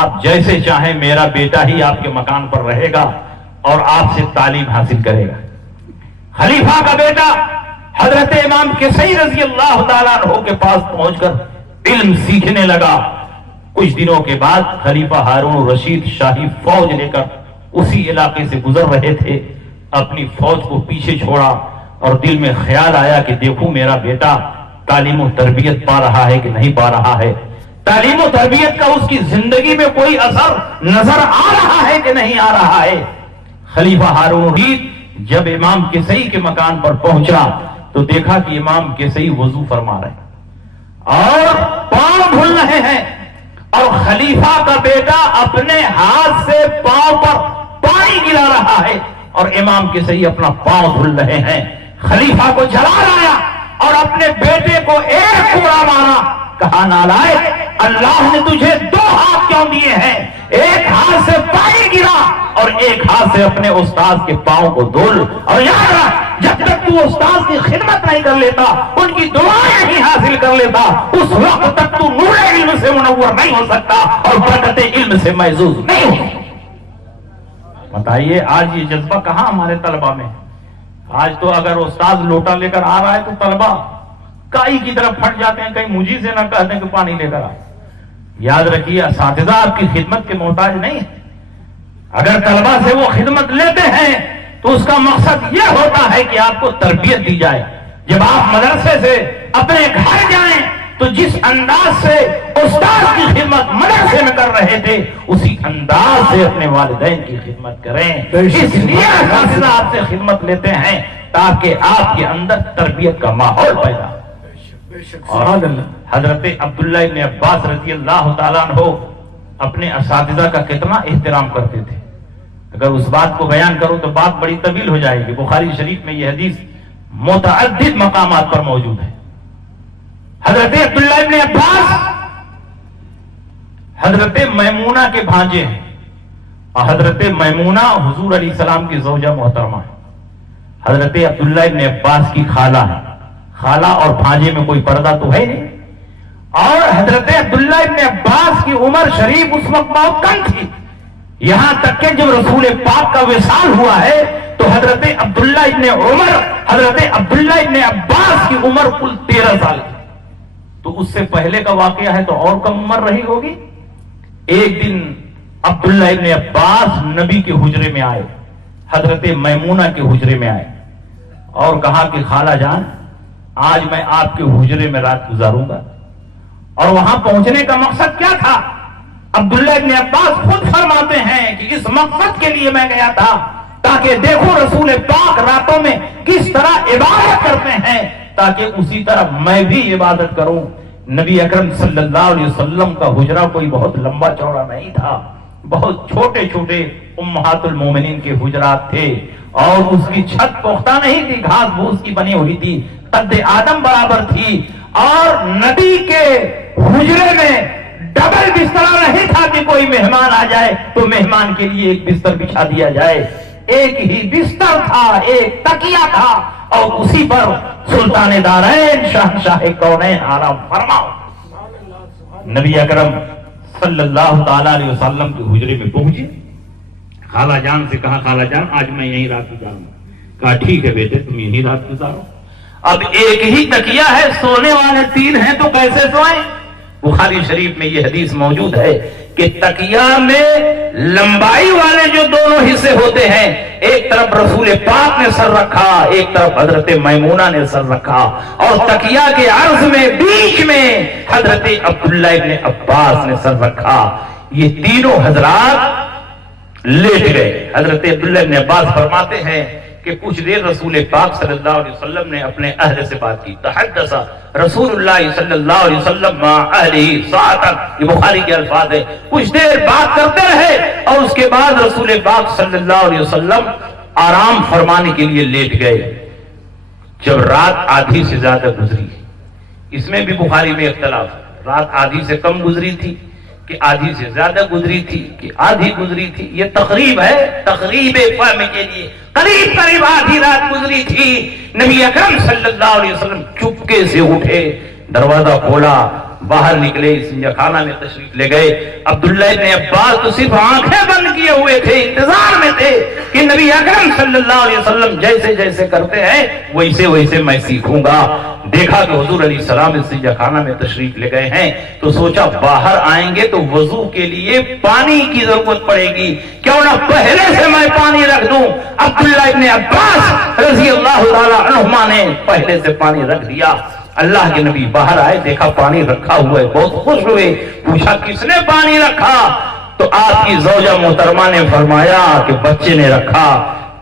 آپ جیسے چاہیں، میرا بیٹا ہی آپ کے مکان پر رہے گا اور آپ سے تعلیم حاصل کرے گا۔ خلیفہ کا بیٹا حضرت امام کسئی رضی اللہ تعالیٰ عنہ کے پاس پہنچ کر علم سیکھنے لگا۔ کچھ دنوں کے بعد خلیفہ ہارون الرشید شاہی فوج لے کر اسی علاقے سے گزر رہے تھے، اپنی فوج کو پیچھے چھوڑا اور دل میں خیال آیا کہ دیکھوں میرا بیٹا تعلیم و تربیت پا رہا ہے کہ نہیں پا رہا ہے، تعلیم و تربیت کا اس کی زندگی میں کوئی اثر نظر آ رہا ہے کہ نہیں آ رہا ہے۔ خلیفہ ہارون الرشید جب امام کسئی کے مکان پر پہنچا تو دیکھا کہ امام کسئی وضو فرما رہے اور پاؤں دھل رہے ہیں، اور خلیفہ کا بیٹا اپنے ہاتھ سے پاؤں پر پانی گرا رہا ہے اور امام کسئی اپنا پاؤں دھل رہے ہیں۔ خلیفہ کو جلال آیا اور اپنے بیٹے کو ایک کوڑا مارا، کہا نالائق، اللہ نے تجھے دو ہاتھ کیوں دیے ہیں؟ ایک ہاتھ سے پانی گرا اور ایک ہاتھ سے اپنے استاد کے پاؤں کو دھل، اور یاد رکھ جب تک تو استاد کی خدمت نہیں کر لیتا، ان کی دعائیں نہیں حاصل کر لیتا، اس وقت تک تو نور علم سے منور نہیں ہو سکتا اور برکت علم سے محظوظ نہیں ہو سکتا۔ بتائیے آج یہ جذبہ کہاں ہمارے طلبہ میں؟ آج تو اگر استاد لوٹا لے کر آ رہا ہے تو طلبہ کائی کی طرف پھٹ جاتے ہیں، کہیں مجھے سے نہ کہتے ہیں کہ پانی لے کر آئے۔ یاد رکھیے اساتذہ آپ کی خدمت کے محتاج نہیں ہے، اگر طلبہ سے وہ خدمت لیتے ہیں تو اس کا مقصد یہ ہوتا ہے کہ آپ کو تربیت دی جائے۔ جب آپ مدرسے سے اپنے گھر جائیں تو جس انداز سے استاد کی خدمت مدرسے میں کر رہے تھے اسی انداز سے اپنے والدین کی خدمت کریں۔ اس لیے اساتذہ آپ سے خدمت لیتے ہیں تاکہ آپ کے اندر تربیت کا ماحول پیدا ہو۔ اور حضرت عبداللہ ابن عباس رضی اللہ تعالیٰ عنہ اپنے اساتذہ کا کتنا احترام کرتے تھے۔ اگر اس بات کو بیان کرو تو بات بڑی طویل ہو جائے گی. بخاری شریف میں یہ حدیث متعدد مقامات پر موجود ہے. حضرت عبداللہ ابن عباس حضرت میمونہ کے بھانجے ہیں اور حضرت میمونہ حضور علیہ السلام کی زوجہ محترمہ ہے. حضرت عبداللہ ابن عباس کی خالہ ہے. خالہ اور بھانجے میں کوئی پردہ تو ہے نہیں. اور حضرت عبداللہ ابن عباس کی عمر شریف اس وقت بہت کم تھی. یہاں تک کہ جب رسول پاک کا وصال ہوا ہے تو حضرت عبداللہ ابن عمر حضرت عبداللہ ابن عباس کی عمر کل 13 سال کی. تو اس سے پہلے کا واقعہ ہے تو اور کم عمر رہی ہوگی. ایک دن عبداللہ ابن عباس نبی کے حجرے میں آئے, حضرت میمونہ کے حجرے میں آئے اور کہا کہ خالہ جان آج میں آپ کے حجرے میں رات گزاروں گا. اور وہاں پہنچنے کا مقصد کیا تھا؟ عبداللہ ابن عباس خود فرماتے ہیں کہ اس مقصد کے لیے میں گیا تھا تاکہ دیکھو رسول پاک راتوں میں کس طرح عبادت کرتے ہیں تاکہ اسی طرح میں بھی عبادت کروں. نبی اکرم صلی اللہ علیہ وسلم کا حجرہ کوئی بہت لمبا چوڑا نہیں تھا, بہت چھوٹے چھوٹے امہات المومنین کے حجرات تھے اور اس کی چھت پختہ نہیں تھی, گھاس پھوس کی بنی ہوئی تھی, قد آدم برابر تھی. اور نبی کے حجرے میں ڈبل بستر نہیں تھا کہ کوئی مہمان آ جائے تو مہمان کے لیے ایک بستر بچھا دیا جائے. ایک ہی بستر تھا, ایک تکیہ تھا اور اسی پر سلطان دارین شہنشاہ کونین آرام فرماؤ. نبی اکرم صلی اللہ تعالی علیہ وسلم کے حجرے میں پہنچے. خالہ جان سے کہا خالہ جان آج میں یہیں رات گزاروں. کہا ٹھیک ہے بیٹے تم یہیں رات گزارو. اب ایک ہی تکیہ ہے, سونے والے 3 ہیں تو کیسے سوئیں؟ بخاری شریف میں یہ حدیث موجود ہے کہ تکیہ میں لمبائی والے جو دونوں حصے ہوتے ہیں, ایک طرف رسول پاک نے سر رکھا, ایک طرف حضرت میمونہ نے سر رکھا اور تکیہ کے عرض میں بیچ میں حضرت عبداللہ ابن عباس نے سر رکھا. یہ تینوں حضرات لیٹ گئے. حضرت عبداللہ ابن عباس فرماتے ہیں کہ کچھ دیر رسول پاک صلی اللہ علیہ وسلم نے اپنے اہل سے بات کی. تحدث رسول اللہ صلی اللہ علیہ وسلم مع اہلہ ساعتا, یہ بخاری کے الفاظ ہے. کچھ دیر بات کرتے رہے اور اس کے بعد رسول پاک صلی اللہ علیہ وسلم آرام فرمانے کے لیے لیٹ گئے. جب رات آدھی سے زیادہ گزری, اس میں بھی بخاری میں اختلاف, رات آدھی سے کم گزری تھی کہ آدھی سے زیادہ گزری تھی کہ آدھی گزری تھی, یہ تقریب ہے, تقریب فہم کے لیے قریب قریب آدھی رات گزری تھی. نبی اکرم صلی اللہ علیہ وسلم چپکے سے اٹھے, دروازہ کھولا, باہر نکلے, استنجا خانہ میں تشریف لے گئے. عبداللہ ابن عباس تو صرف آنکھیں بند کیے ہوئے تھے, انتظار میں تھے کہ نبی اکرم صلی اللہ علیہ وسلم جیسے جیسے کرتے ہیں ویسے ویسے میں سیکھوں گا. دیکھا کہ حضور علیہ السلام استنجا خانہ میں تشریف لے گئے ہیں تو سوچا باہر آئیں گے تو وضو کے لیے پانی کی ضرورت پڑے گی, کیوں نہ پہلے سے میں پانی رکھ دوں. عبداللہ ابن عباس رضی اللہ تعالی عنہما نے پہلے سے پانی رکھ دیا. اللہ کے نبی باہر آئے, دیکھا پانی رکھا ہوا ہے, بہت خوش ہوئے, پوچھا کس نے پانی رکھا؟ تو آپ کی زوجہ محترمہ نے فرمایا کہ بچے نے رکھا.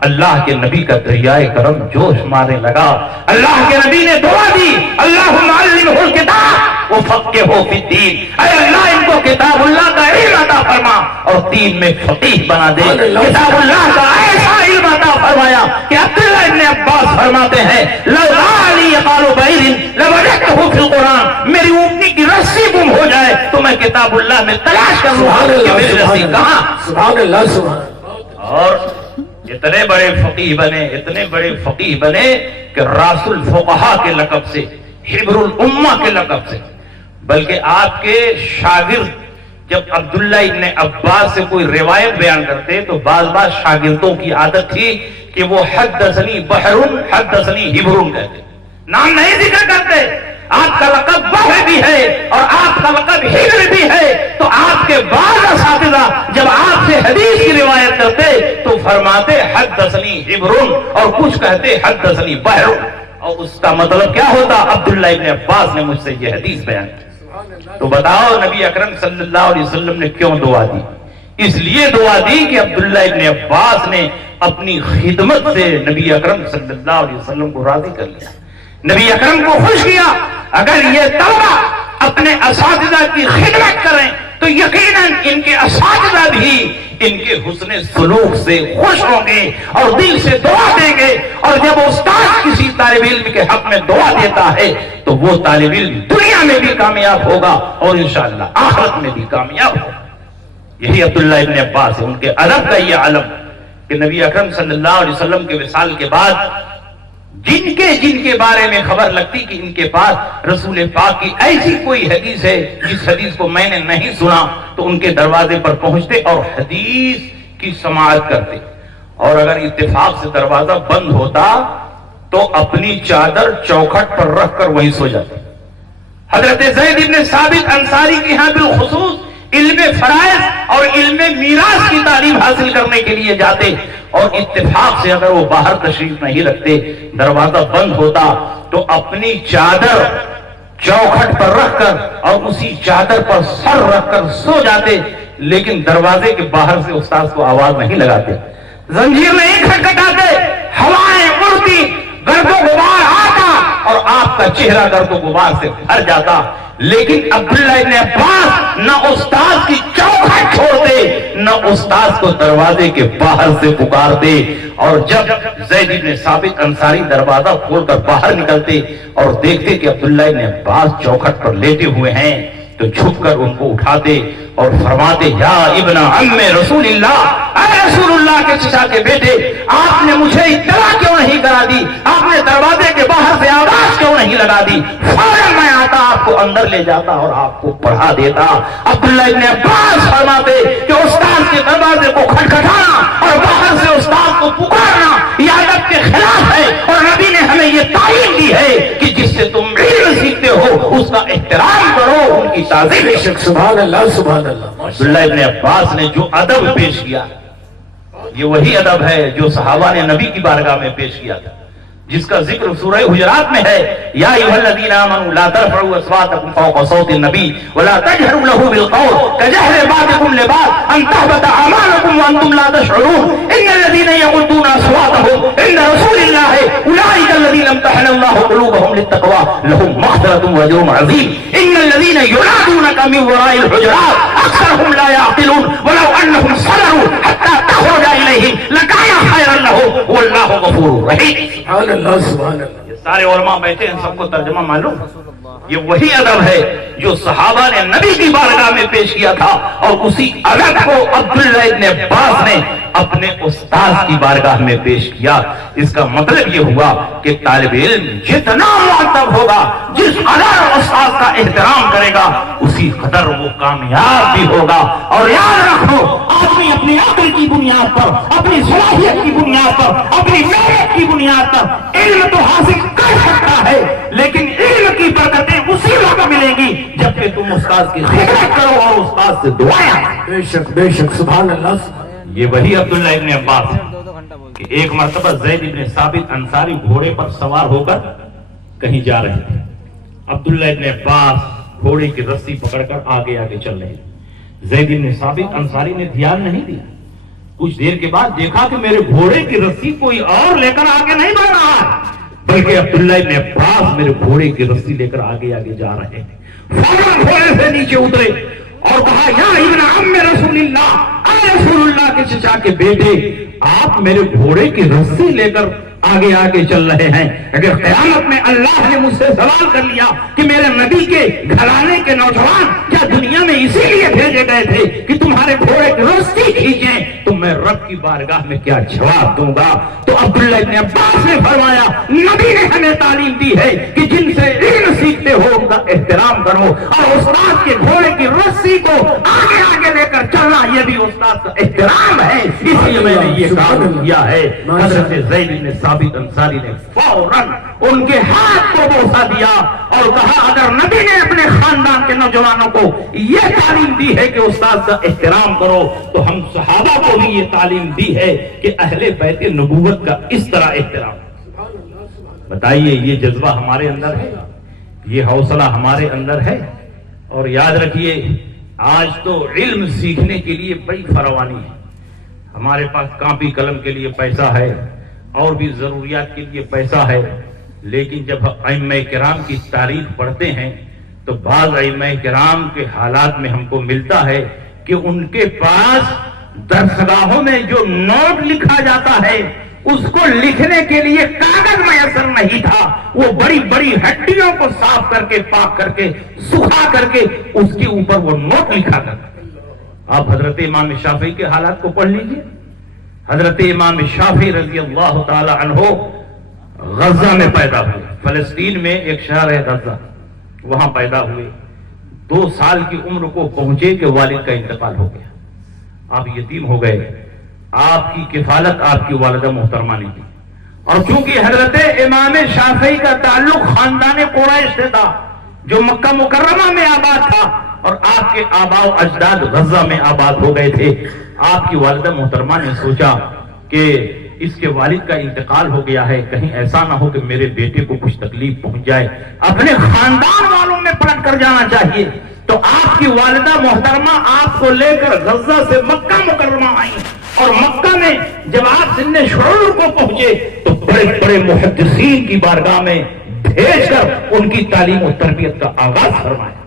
اللہ کے نبی کا دریائے کرم جوش مارنے لگا. اللہ کے نبی نے دعا دی, اللہم علمہ الکتاب وفقہہ فی الدین, اے اللہ ان کو کتاب اللہ کا علم عطا فرما اور دین میں فقیہ بنا دے. کتاب اللہ کا ایسا علم عطا فرمایا کہ عبداللہ ابن عباس فرماتے ہیں لولا علی قال بعیر لوجدتہ فی القرآن, میری اونٹنی کی رسی گم ہو جائے تو میں کتاب اللہ میں تلاش کر لوں کہ میری رسی کہاں. سبحان اللہ سبحان اللہ. اور اتنے بڑے فقیہ بنے, اتنے بڑے فقیہ بنے کہ راس الفقہا کے لقب سے, حبر الامہ کے لقب سے, بلکہ آپ کے شاگرد جب عبداللہ ابن عباس سے کوئی روایت بیان کرتے تو بعض شاگردوں کی عادت تھی کہ وہ حدثنی بحر حدثنی حبر کہتے, نام نہیں ذکر کرتے. آپ کا لقب بحر بھی ہے اور آپ کا لقب حبر بھی ہے, تو آپ کے بعض اساتذہ جب آپ سے حدیث کی روایت کرتے تو فرماتے حدثنی حبر اور کچھ کہتے حدثنی بحر, اور اس کا مطلب کیا ہوتا؟ عبداللہ ابن عباس نے مجھ سے یہ حدیث بیان کی. تو بتاؤ نبی اکرم صلی اللہ علیہ وسلم نے کیوں دعا دی؟ اس لیے دعا دی کہ عبداللہ ابن عباس نے اپنی خدمت سے نبی اکرم صلی اللہ علیہ وسلم کو راضی کر لیا, نبی اکرم کو خوش کیا. اگر یہ طلبہ اپنے اساتذہ کی خدمت کریں تو یقیناً ان کے اساتذہ بھی ان کے حسن سلوک سے خوش ہوں گے اور دل سے دعا دیں گے. اور جب استاد کسی طالب علم کے حق میں دعا دیتا ہے تو وہ طالب علم دنیا میں بھی کامیاب ہوگا اور انشاءاللہ آخرت میں بھی کامیاب ہوگا. یہی عبداللہ ابن عباس ہے، ان کے ادب کا یہ علم کہ نبی اکرم صلی اللہ علیہ وسلم کے وصال کے بعد جن کے بارے میں خبر لگتی کہ ان کے پاس رسول پاک کی ایسی کوئی حدیث ہے جس حدیث کو میں نے نہیں سنا، تو ان کے دروازے پر پہنچتے اور حدیث کی سماعت کرتے. اور اگر اتفاق سے دروازہ بند ہوتا تو اپنی چادر چوکھٹ پر رکھ کر وہیں سو جاتے. حضرت زید بن ثابت انصاری کے یہاں بالخصوص علم فرائض اور علم میراث کی تعلیم حاصل کرنے کے لیے جاتے، اور اتفاق سے اگر وہ باہر تشریف نہیں رکھتے، دروازہ بند ہوتا تو اپنی چادر چوکھٹ پر رکھ کر اور اسی چادر پر سر رکھ کر سو جاتے، لیکن دروازے کے باہر سے استاد کو آواز نہیں لگاتے. زنجیر نہیں کھٹکھٹاتے، ہوائیں اڑتی، گرد و غبار آتا اور آپ کا چہرہ گرد و غبار سے بھر جاتا. لیکن عبداللہ ابن عباس نہ استاد کی چوکھٹ چھوڑتے، نہ استاد کو دروازے کے باہر سے پکارتے. اور جب زید بن ثابت انصاری دروازہ کھول کر باہر نکلتے اور دیکھتے کہ عبداللہ ابن عباس چوکھٹ پر لیٹے ہوئے ہیں تو چھپ کر ان کو اٹھاتے اور فرماتے، یا ابن عم رسول اللہ، اے رسول اللہ کے چچا کے بیٹے، آپ نے مجھے اطلاع کیوں نہیں کرا دی؟ آپ نے دروازے کے باہر سے آواز کیوں نہیں لگا دی؟ فوراً میں آتا، آپ کو اندر لے جاتا اور آپ کو پڑھا دیتا. عبداللہ ابن عباس فرماتے کہ استاد کے دروازے کو کھٹکھٹانا اور باہر سے استاد کو پکارنا یہ ادب کے خلاف ہے، اور نبی نے ہمیں یہ تعلیم دی ہے کہ جس سے تم علم سیکھتے ہو اس کا احترام کرو، ان کی تعظیم. سبحان اللہ سبحان اللہ. عبداللہ ابن عباس نے جو ادب پیش کیا یہ وہی ادب ہے جو صحابہ نے نبی کی بارگاہ میں پیش کیا تھا، جس کا ذکر سورہ حجرات میں ہے. یا ایھا الذین آمنوا لا ترفعوا اصواتکم فوق صوت النبی ولا تجهروا له بالقول كجهر بعضکم لبعض ان تحبط اعمالکم وانتم لا تشعرون ان الذین یغضون اصواتهم عند رسول الله اولئک الذین امتحن الله قلوبهم للتقوى لهم مغفرة واجر عظیم. ان الذین ینادونک من وراء الحجرات اکثرهم لا يعقلون ولو انهم صبروا حتى تخرج الیہم لکان خیرا لهم واللہ غفور رحیم. سبحان اللہ سبحان اللہ. یہ سارے علماء بیٹھے ہیں، سب کو ترجمہ معلوم. یہ وہی ادب ہے جو صحابہ نے نبی کی بارگاہ میں پیش کیا تھا، اور اسی ادب کو عبداللہ ابن عباس نے اپنے استاد کی بارگاہ میں پیش کیا. اس کا مطلب یہ ہوا کہ طالب علم جتنا مؤدب ہوگا، جس قدر استاد کا احترام کرے گا، اسی قدر وہ کامیاب بھی ہوگا. اور یاد رکھو، آدمی اپنی عقل کی بنیاد پر، اپنی صلاحیت کی بنیاد پر، اپنی محنت کی بنیاد پر علم تو حاصل کر سکتا ہے، لیکن علم کی برکتیں اسی وقت ملیں گی جب کہ تم استاد کی خدمت کرو اور استاد سے دعائیں. بے شک بے شک. سبحان اللہ. یہ وہی عبداللہ ابن عباس ہے کہ ایک مرتبہ زید بن ثابت انصاری گھوڑے پر سوار ہو کر کہیں جا رہے تھے. عبداللہ ابن عباس گھوڑے کی رسی پکڑ کر آگے آگے چل رہے. زید بن ثابت انصاری نے دھیان نہیں دیا. کچھ دیر کے بعد دیکھا کہ میرے گھوڑے کی رسی کوئی اور لے کر آگے نہیں بڑھ رہا ہے، بلکہ عبداللہ ابن عباس میرے گھوڑے کی رسی لے کر آگے آگے جا رہے ہیں. فوراً گھوڑے سے نیچے اترے اور کہا، یا ابن عم رسول اللہ، اے رسول اللہ کے چچا کے بیٹے، آپ میرے گھوڑے کی رسی لے کر آگے آگے چل رہے ہیں. اگر قیامت میں اللہ نے مجھ سے سوال کر لیا کہ میرے نبی کے گھرانے کے نوجوان کیا دنیا میں اسی لیے بھیجے گئے تھے کہ تمہارے گھوڑے کی رسی کھینچیں، تو میں رب کی بارگاہ میں کیا جواب دوں گا؟ تو عبداللہ ابن عباس نے فرمایا، نبی نے ہمیں تعلیم دی ہے کہ جن سے علم سیکھتے ہو ان کا احترام کرو، اور استاد کے گھوڑے کی رسی کو آگے آگے لے کر چلنا یہ بھی استاد کا احترام ہے، اس لیے میں نے یہ کام کیا ہے. حضرت زید بن ثابت انصاری نے فوراً ان کے ہاتھ کو بوسہ دیا اور کہا، اگر نبی نے اپنے خاندان کے نوجوانوں کو یہ تعلیم دی ہے کہ استاد کا احترام کرو، تو ہم صحابہ کو بھی یہ تعلیم دی ہے کہ اہل بیت نبوت کا اس طرح احترام. بتائیے، یہ جذبہ ہمارے اندر ہے، یہ حوصلہ ہمارے اندر ہے. اور یاد رکھیے، آج تو علم سیکھنے کے لیے بڑی فراوانی ہے. ہمارے پاس کاپی قلم کے لیے پیسہ ہے اور بھی ضروریات کے لیے پیسہ ہے، لیکن جب ائمہ کرام کی تاریخ پڑھتے ہیں تو بعض ائمہ کرام کے حالات میں ہم کو ملتا ہے کہ ان کے پاس درسگاہوں میں جو نوٹ لکھا جاتا ہے اس کو لکھنے کے لیے کاغذ میسر نہیں تھا، وہ بڑی بڑی ہڈیوں کو صاف کر کے پاک کر کے سکھا کر کے اس کے اوپر وہ نوٹ لکھا کرتے۔ آپ حضرت امام شافعی کے حالات کو پڑھ لیجئے۔ حضرت امام شافعی رضی اللہ تعالی عنہ غزہ میں پیدا ہوئے، فلسطین میں ایک شہر ہے غزہ، وہاں پیدا ہوئے۔ 2 سال کی عمر کو پہنچے کہ والد کا انتقال ہو گیا، آپ یتیم ہو گئے۔ آپ کی کفالت آپ کی والدہ محترمہ نے کی، اور چونکہ حضرت امام شافعی کا تعلق خاندان قریش سے تھا جو مکہ مکرمہ میں آباد تھا، اور آپ کے آباء و اجداد غزہ میں آباد ہو گئے تھے، آپ کی والدہ محترمہ نے سوچا کہ اس کے والد کا انتقال ہو گیا ہے، کہیں ایسا نہ ہو کہ میرے بیٹے کو کچھ تکلیف پہنچ جائے، اپنے خاندان والوں میں پلٹ کر جانا چاہیے۔ تو آپ کی والدہ محترمہ آپ کو لے کر غزہ سے مکہ مکرمہ آئی، اور مکہ میں جب آپ سن شعور کو پہنچے تو بڑے بڑے محدثین کی بارگاہ میں بھیج کر ان کی تعلیم و تربیت کا آغاز فرمایا۔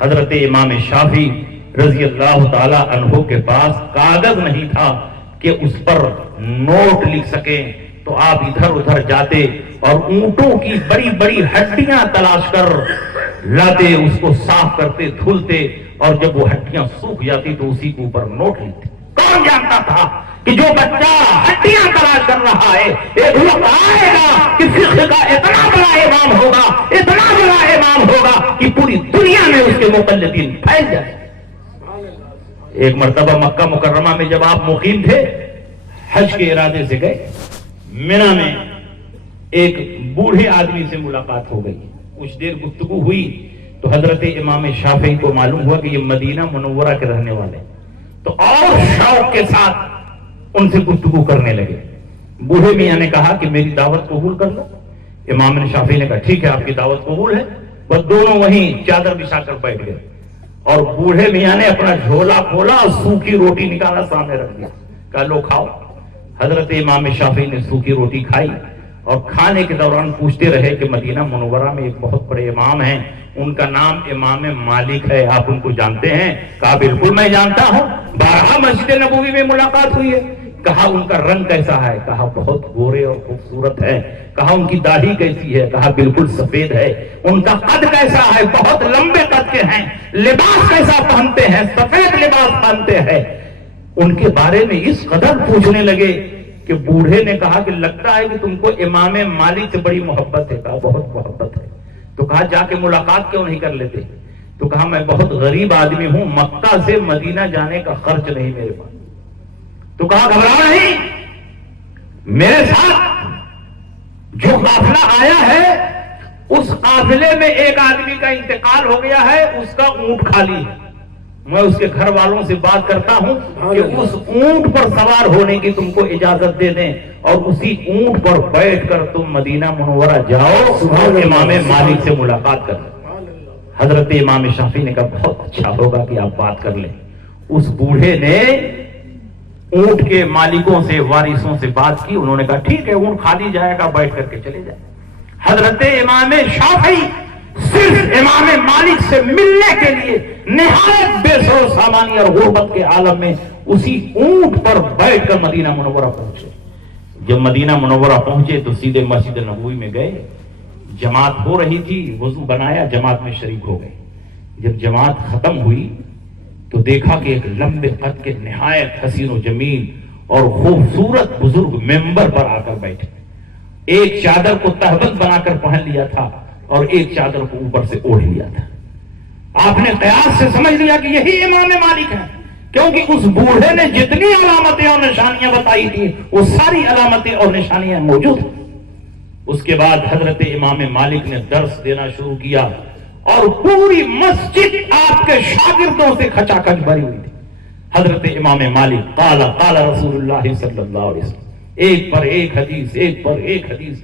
حضرت امام شافعی رضی اللہ تعالی عنہ کے پاس کاغذ نہیں تھا کہ اس پر نوٹ لکھ سکیں، تو آپ ادھر ادھر جاتے اور اونٹوں کی بڑی بڑی ہڈیاں تلاش کر لاتے، اس کو صاف کرتے دھلتے، اور جب وہ ہڈیاں سوکھ جاتی تو اسی کے اوپر نوٹ لکھتے۔ کون جانتا تھا کہ جو بچہ ہڈیاں تلاش کر رہا ہے ایک وقت آئے گا کہ فقہ کا اتنا بڑا امام ہوگا، اتنا بڑا امام ہوگا کہ پوری دنیا میں اس کے مقلدین پھیل جائے۔ ایک مرتبہ مکہ مکرمہ میں جب آپ مقیم تھے، حج کے ارادے سے گئے، منی میں ایک بوڑھے آدمی سے ملاقات ہو گئی، کچھ دیر گفتگو ہوئی تو حضرت امام شافعی کو معلوم ہوا کہ یہ مدینہ منورہ کے رہنے والے، تو اور شوق کے ساتھ ان سے گفتگو کرنے لگے۔ بوڑھے میاں نے کہا کہ میری دعوت قبول کر لو۔ امام شافعی نے کہا ٹھیک ہے، آپ کی دعوت قبول ہے۔ وہ دونوں وہیں چادر بچھا کر بیٹھ گئے، اور بوڑھے میاں نے اپنا جھولا کھولا اور سوکھی روٹی نکالا سامنے رکھ دیا، کہا لو کھاؤ۔ حضرت امام شافعی نے سوکھی روٹی کھائی، اور کھانے کے دوران پوچھتے رہے کہ مدینہ منورہ میں ایک بہت بڑے امام ہیں، ان کا نام امام مالک ہے، آپ ان کو جانتے ہیں؟ کہا بالکل میں جانتا ہوں، 12 مسجد نبوی میں ملاقات ہوئی ہے۔ کہا ان کا رنگ کیسا ہے؟ کہا بہت گورے اور خوبصورت ہے۔ کہا ان کی داڑھی کیسی ہے؟ کہا بالکل سفید ہے۔ ان کا قد کیسا ہے؟ بہت لمبے قد کے ہیں۔ لباس کیسا پہنتے ہیں؟ سفید لباس پہنتے ہیں۔ ان کے بارے میں اس قدر پوچھنے لگے کہ بوڑھے نے کہا کہ لگتا ہے کہ تم کو امام مالک سے بڑی محبت ہے۔ کہا بہت محبت ہے۔ تو کہا جا کے ملاقات کیوں نہیں کر لیتے؟ تو کہا میں بہت غریب آدمی ہوں، مکہ سے مدینہ جانے کا خرچ نہیں میرے پاس۔ تو کہا گھبراؤ نہیں، میرے ساتھ جو قافلہ آیا ہے اس قافلے میں ایک آدمی کا انتقال ہو گیا ہے، اس کا اونٹ خالی ہے، میں اس کے گھر والوں سے بات کرتا ہوں کہ اس اونٹ پر سوار ہونے کی تم کو اجازت دے دیں، اور اسی اونٹ پر بیٹھ کر تم مدینہ منورہ جاؤ اور امام مالک سے ملاقات کر۔ حضرت امام شافعی نے کہا بہت اچھا ہوگا کہ آپ بات کر لیں۔ اس بوڑھے نے اونٹ کے مالکوں سے، وارثوں سے بات کی، انہوں نے کہا ٹھیک ہے اونٹ خالی جائے گا، بیٹھ کر کے چلے جائے۔ حضرت امام شافعی صرف امام مالک سے ملنے کے لیے نہایت بے سر سامانی اور غربت کے عالم میں اسی اونٹ پر بیٹھ کر مدینہ منورہ پہنچے۔ جب مدینہ منورہ پہنچے تو سیدھے مسجد نبوی میں گئے، جماعت ہو رہی تھی، وضو بنایا، جماعت میں شریک ہو گئے۔ جب جماعت ختم ہوئی تو دیکھا کہ ایک لمبے قد کے نہایت حسین و جمیل اور خوبصورت بزرگ ممبر پر آ کر بیٹھے، ایک چادر کو تہبند بنا کر پہن لیا تھا اور ایک چادر کو اوپر سے اوڑھ لیا تھا۔ آپ نے قیاس سے سمجھ لیا کہ یہی امام مالک ہے، کیونکہ اس بوڑھے نے جتنی علامتیں اور نشانیاں بتائی تھی وہ ساری علامتیں اور نشانیاں موجود ہیں۔ اس کے بعد حضرت امام مالک نے درس دینا شروع کیا، اور پوری مسجد آپ کے شاگردوں سے کھچا کھچ بھری ہوئی تھی۔ حضرت امام مالک قال قال رسول اللہ صلی اللہ علیہ وسلم، ایک پر ایک حدیث، ایک پر ایک حدیث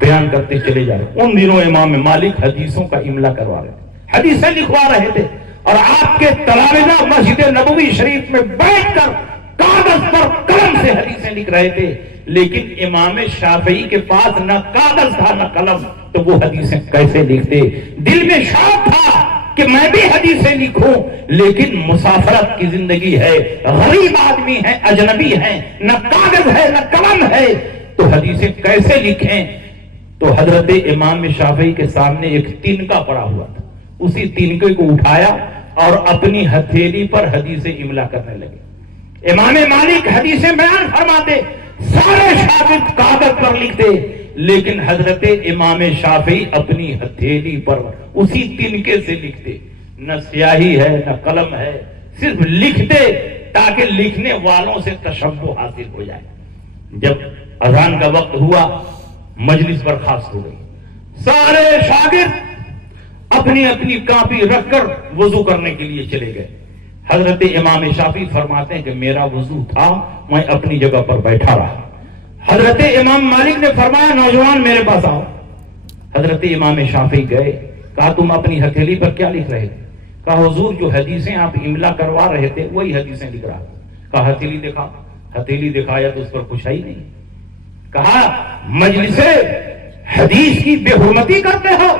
بیان کرتے چلے جا رہے۔ ان دنوں امام مالک حدیثوں کا املا کروا رہے تھے، حدیثیں لکھوا رہے تھے، اور آپ کے تلامذہ مسجد نبوی شریف میں بیٹھ کر کاغذ پر قلم سے حدیثیں لکھ رہے تھے۔ لیکن امام شافعی کے پاس نہ کاغذ تھا نہ قلم، تو وہ حدیثیں کیسے لکھتے؟ دل میں شوق تھا کہ میں بھی حدیثیں لکھوں، لیکن مسافرت کی زندگی ہے، غریب آدمی ہے، اجنبی ہے، نہ کاغذ ہے نہ قلم ہے، تو حدیثیں کیسے لکھیں؟ تو حضرت امام شافعی کے سامنے ایک تنکا پڑا ہوا تھا، اسی تنکے کو اٹھایا اور اپنی ہتھیلی پر حدیثیں املا کرنے لگے۔ امام مالک حدیثیں بیان فرماتے، سارے شاگرد کاغذ پر لکھتے، لیکن حضرت امام شافعی اپنی ہتھیلی پر اسی تنکے سے لکھتے، نہ سیاہی ہے نہ قلم ہے، صرف لکھتے تاکہ لکھنے والوں سے تشبہ حاصل ہو جائے۔ جب اذان کا وقت ہوا، مجلس برخاست ہو گئی، سارے شاگرد اپنی اپنی کاپی رکھ کر وضو کرنے کے لیے چلے گئے۔ حضرت امام شافعی فرماتے ہیں کہ میرا وضو تھا، میں اپنی جگہ پر بیٹھا رہا۔ حضرت امام مالک نے فرمایا نوجوان میرے پاس آؤ۔ حضرت امام شافعی گئے، کہا تم اپنی ہتھیلی پر کیا لکھ رہے تھے؟ کہا حضور جو حدیثیں آپ املا کروا رہے تھے وہی حدیثیں لکھ رہا تھا۔ کہا ہتھیلی دکھا، ہتھیلی دکھایا تو اس پر کچھ ہے ہی نہیں۔ کہا مجلس حدیث کی بے حرمتی کرتے ہو،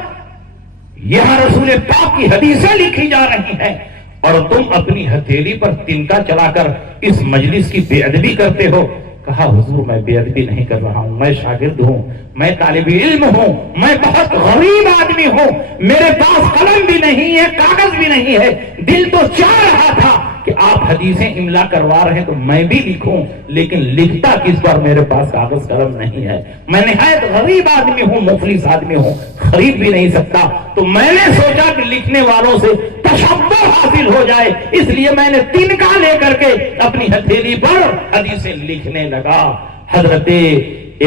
یہاں رسول پاک کی حدیثیں لکھی جا رہی ہیں اور تم اپنی ہتھیلی پر تنکا چلا کر اس مجلس کی بے ادبی کرتے ہو۔ کہا حضور میں بے ادبی نہیں کر رہا ہوں، میں شاگرد ہوں، میں طالب علم ہوں، میں بہت غریب آدمی ہوں، میرے پاس قلم بھی نہیں ہے، کاغذ بھی نہیں ہے، دل تو چاہ رہا تھا کہ آپ حدیثیں املا کروا رہے ہیں تو میں بھی لکھوں، لیکن لکھتا کس پر؟ میرے پاس کاغذ قلم نہیں ہے، میں نہایت غریب آدمی ہوں، مفلس آدمی ہوں، خرید بھی نہیں سکتا، تو میں نے سوچا کہ لکھنے والوں سے تشبہ حاصل ہو جائے، اس لیے میں نے تنکا لے کر کے اپنی ہتھیلی پر حدیثیں لکھنے لگا۔ حضرت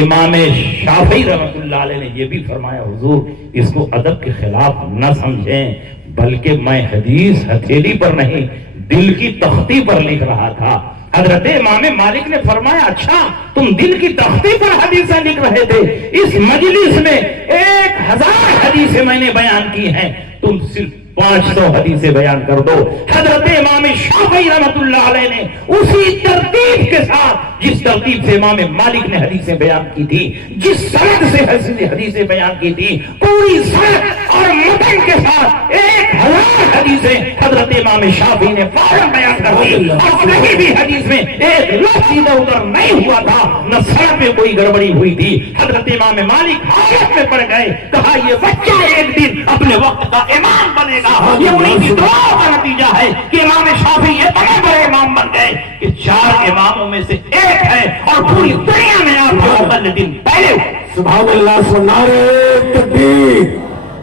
امام شافعی رحمۃ اللہ علیہ نے یہ بھی فرمایا حضور اس کو ادب کے خلاف نہ سمجھیں، بلکہ میں حدیث ہتھیلی پر نہیں دل کی تختی پر لکھ رہا تھا۔ حضرت امام مالک نے فرمایا اچھا تم دل کی تختی پر حدیثیں لکھ رہے تھے، اس مجلس میں 1000 حدیثیں میں نے بیان کی ہیں، تم صرف 500 حدیثیں بیان کر دو۔ حضرت امام شافعی رحمۃ اللہ علیہ نے اسی ترتیب کے ساتھ جس ترتیب سے امام مالک نے حدیثیں بیان کی تھی، جس سند سے حدیثیں بیان کی تھی، پوری سند اور متن کے ساتھ 1000 حدیثیں حضرت امام شافعی نے فوراً بیان کر دی، اور کہیں بھی حدیث میں ایک لفظ ادھر ادھر نہیں ہوا تھا، نہ سند میں کوئی گڑبڑی ہوئی تھی۔ حضرت امام مالک حالت میں پڑ گئے، کہا یہ بچہ ایک دن اپنے وقت کا امام بنے گا۔ یہ انہیں کی دعا کا نتیجہ ہے کہ امام شافعی اتنے بڑے امام بن گئے کہ 4 اماموں میں سے ایک ہے، اور پوری دنیا میں آپ کے مقلدین پہلے۔ سبحان اللہ، نعرہ تکبیر،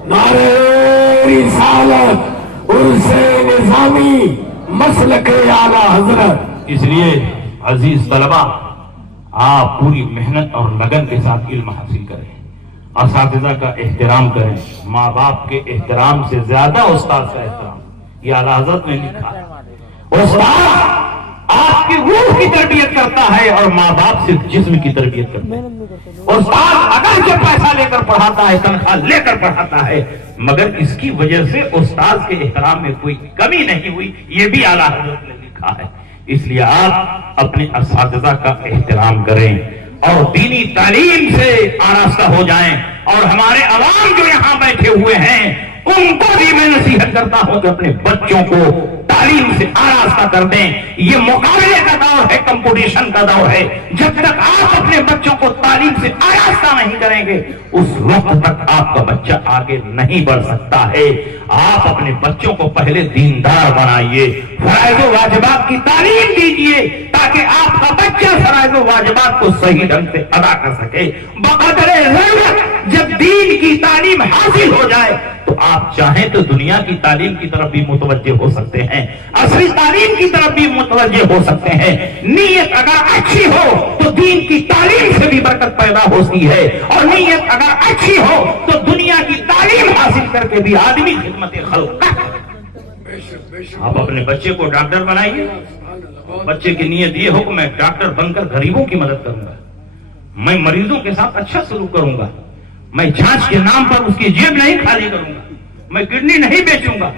نعرہ رسالت، عرص نظامی، مسلک اعلیٰ حضرت۔ اس لیے عزیز طلبہ آپ پوری محنت اور لگن کے ساتھ علم حاصل کریں، اساتذہ کا احترام کریں، ماں باپ کے احترام سے زیادہ استاد کا احترام، یہ اعلیٰ حضرت نے لکھا ہے۔ استاد آپ کی روح کی تربیت کرتا ہے اور ماں باپ صرف جسم کی تربیت کرتے ہیں۔ استاد اگرچہ پیسہ لے کر پڑھاتا ہے، تنخواہ لے کر پڑھاتا ہے، مگر اس کی وجہ سے استاد کے احترام میں کوئی کمی نہیں ہوئی، یہ بھی اعلیٰ حضرت نے لکھا ہے۔ اس لیے آپ اپنے اساتذہ کا احترام کریں اور دینی تعلیم سے آراستہ ہو جائیں، اور ہمارے عوام جو یہاں بیٹھے ہوئے ہیں ان کو بھی میں نصیحت کرتا ہوں کہ اپنے بچوں کو تعلیم سے آراستہ کر دیں۔ یہ مقابلے کا دور ہے، کمپٹیشن کا دور ہے، جب تک آپ اپنے بچوں کو تعلیم سے آراستہ نہیں کریں گے اس وقت تک آپ کا بچہ آگے نہیں بڑھ سکتا ہے۔ آپ اپنے بچوں کو پہلے دیندار بنائیے، فرائض و واجبات کی تعلیم دیجیے تاکہ آپ کا بچہ فرائض و واجبات کو صحیح ڈھنگ سے ادا کر سکے۔ بقدر ضرورت جب دین کی تعلیم حاصل ہو جائے تو آپ چاہیں تو دنیا کی تعلیم کی طرف بھی متوجہ ہو سکتے ہیں، عصری تعلیم کی طرف بھی متوجہ ہو سکتے ہیں۔ نیت اگر اچھی ہو تو دین کی تعلیم سے بھی برکت پیدا ہوتی ہے، اور نیت اگر اچھی ہو تو دنیا کی تعلیم حاصل کر کے بھی آدمی خدمت خلق۔ آپ اپنے بچے کو ڈاکٹر بنائیے، بچے کی نیت یہ ہو کہ میں ڈاکٹر بن کر غریبوں کی مدد کروں گا، میں مریضوں کے ساتھ اچھا سلوک کروں گا، میں جانچ کے نام پر اس کی جیب نہیں خالی کروں گا، میں کڈنی نہیں بیچوں گا،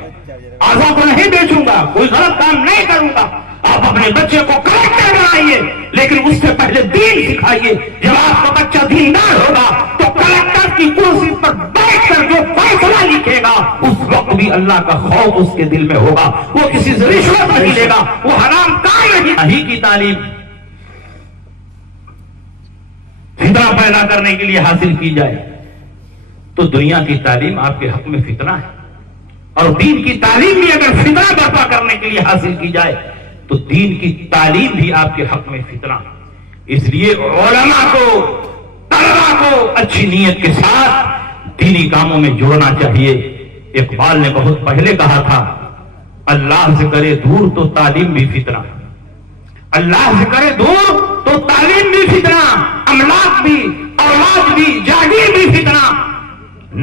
اعضاء کو نہیں بیچوں گا، کوئی غلط کام نہیں کروں گا۔ آپ اپنے بچے کو کلکٹر بنائیے، لیکن اس سے پہلے دین سکھائیے۔ جب آپ کا بچہ دیندار ہوگا تو کلکٹر کی کرسی پر بیٹھ کر جو فیصلہ لکھے گا اس وقت بھی اللہ کا خوف اس کے دل میں ہوگا، وہ کسی سے رشوت نہیں لے گا، وہ حرام کام نہیں کی تعلیم فتنہ پیدا کرنے کے لیے حاصل کی جائے تو دنیا کی تعلیم آپ کے حق میں فتنہ ہے، اور دین کی تعلیم بھی اگر فتنہ برپا کرنے کے لیے حاصل کی جائے تو دین کی تعلیم بھی آپ کے حق میں فتنہ۔ اس لیے علماء کو، طلباء کو اچھی نیت کے ساتھ دینی کاموں میں جوڑنا چاہیے۔ اقبال نے بہت پہلے کہا تھا، اللہ سے کرے دور تو تعلیم بھی فتنہ، اللہ سے کرے دور تو تعلیم بھی فتنہ، املاک بھی، اولاد بھی، جاگیر بھی فتنہ،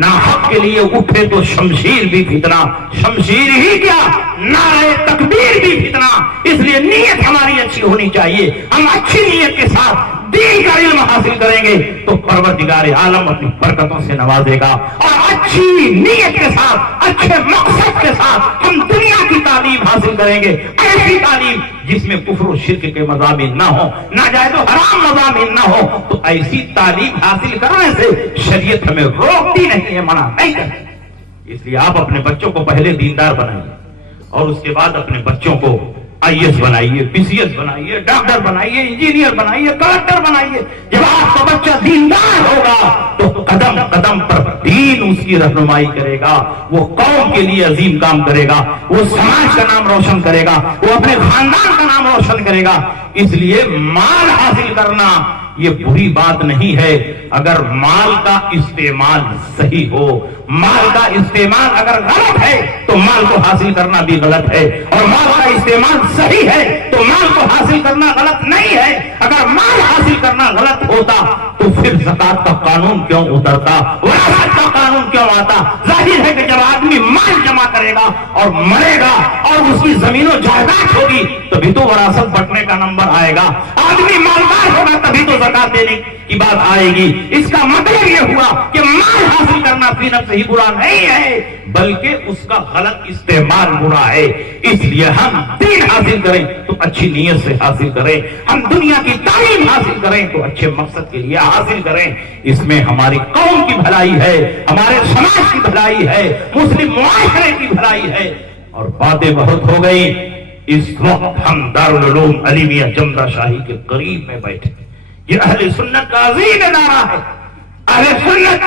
ناحق کے لیے اٹھے تو شمشیر بھی فتنہ، شمشیر ہی کیا نعرہ تکبیر بھی فتنہ۔ اس لیے نیت ہماری اچھی ہونی چاہیے، ہم اچھی نیت کے ساتھ دین کا علم حاصل کریں گے تو پروردگار عالم اپنی برکتوں سے نوازے گا، اور اچھی نیت کے ساتھ، اچھے مقصد کے ساتھ ہم دنیا کی تعلیم حاصل کریں گے، ایسی تعلیم جس میں کفر و شرک کے مضامین نہ ہو، ناجائز و حرام مضامین نہ ہو، تو ایسی تعلیم حاصل کرنے سے شریعت ہمیں روکتی نہیں ہے، منع نہیں کرتی۔ اس لیے آپ اپنے بچوں کو پہلے دیندار بنائیے، اور اس کے بعد اپنے بچوں کو IAS بنائیے، PCS بنائیے، ڈاکٹر بنائیے، انجینئر بنائیے، کلکٹر بنائیے۔ جب آپ کا بچہ دیندار ہوگا تو قدم قدم پر دین اس کی رہنمائی کرے گا، وہ قوم کے لیے عظیم کام کرے گا، وہ سماج کا نام روشن کرے گا، وہ اپنے خاندان کا نام روشن کرے گا۔ اس لیے مال حاصل کرنا یہ بری بات نہیں ہے، اگر مال کا استعمال صحیح ہو۔ مال کا استعمال اگر غلط ہے تو مال کو حاصل کرنا بھی غلط ہے، اور مال کا استعمال صحیح ہے تو مال کو حاصل کرنا غلط نہیں ہے۔ اگر مال حاصل کرنا غلط ہوتا تو پھر زکات کا قانون کیوں اترتا، وراثت کا قانون کیوں آتا؟ ظاہر ہے کہ جب آدمی مال جمع کرے گا اور مرے گا اور اس کی زمین و جائیداد ہوگی تبھی تو وراثت بٹنے کا نمبر آئے گا۔ آدمی مالدار ہوگا تبھی تو زکات دینے کی بات آئے گی۔ اس کا مطلب یہ ہوا کہ مال حاصل کرنا فی نفس ہی برا نہیں ہے، بلکہ اس کا غلط استعمال برا ہے۔ اس لیے ہم دین حاصل کریں تو اچھی نیت سے حاصل کریں، ہم دنیا کی تعلیم حاصل کریں تو اچھے مقصد کے لیے حاصل کریں۔ اس میں ہماری قوم کی بھلائی ہے، ہمارے سماج کی بھلائی ہے، مسلم معاشرے کی بھلائی ہے۔ اور باتیں بہت ہو گئی، اس وقت ہم دارالعلوم علیمیہ جمدہ شاہی کے قریب میں بیٹھے، یہ اہل سنت کا عظیم ادارہ ہے، اہل سنت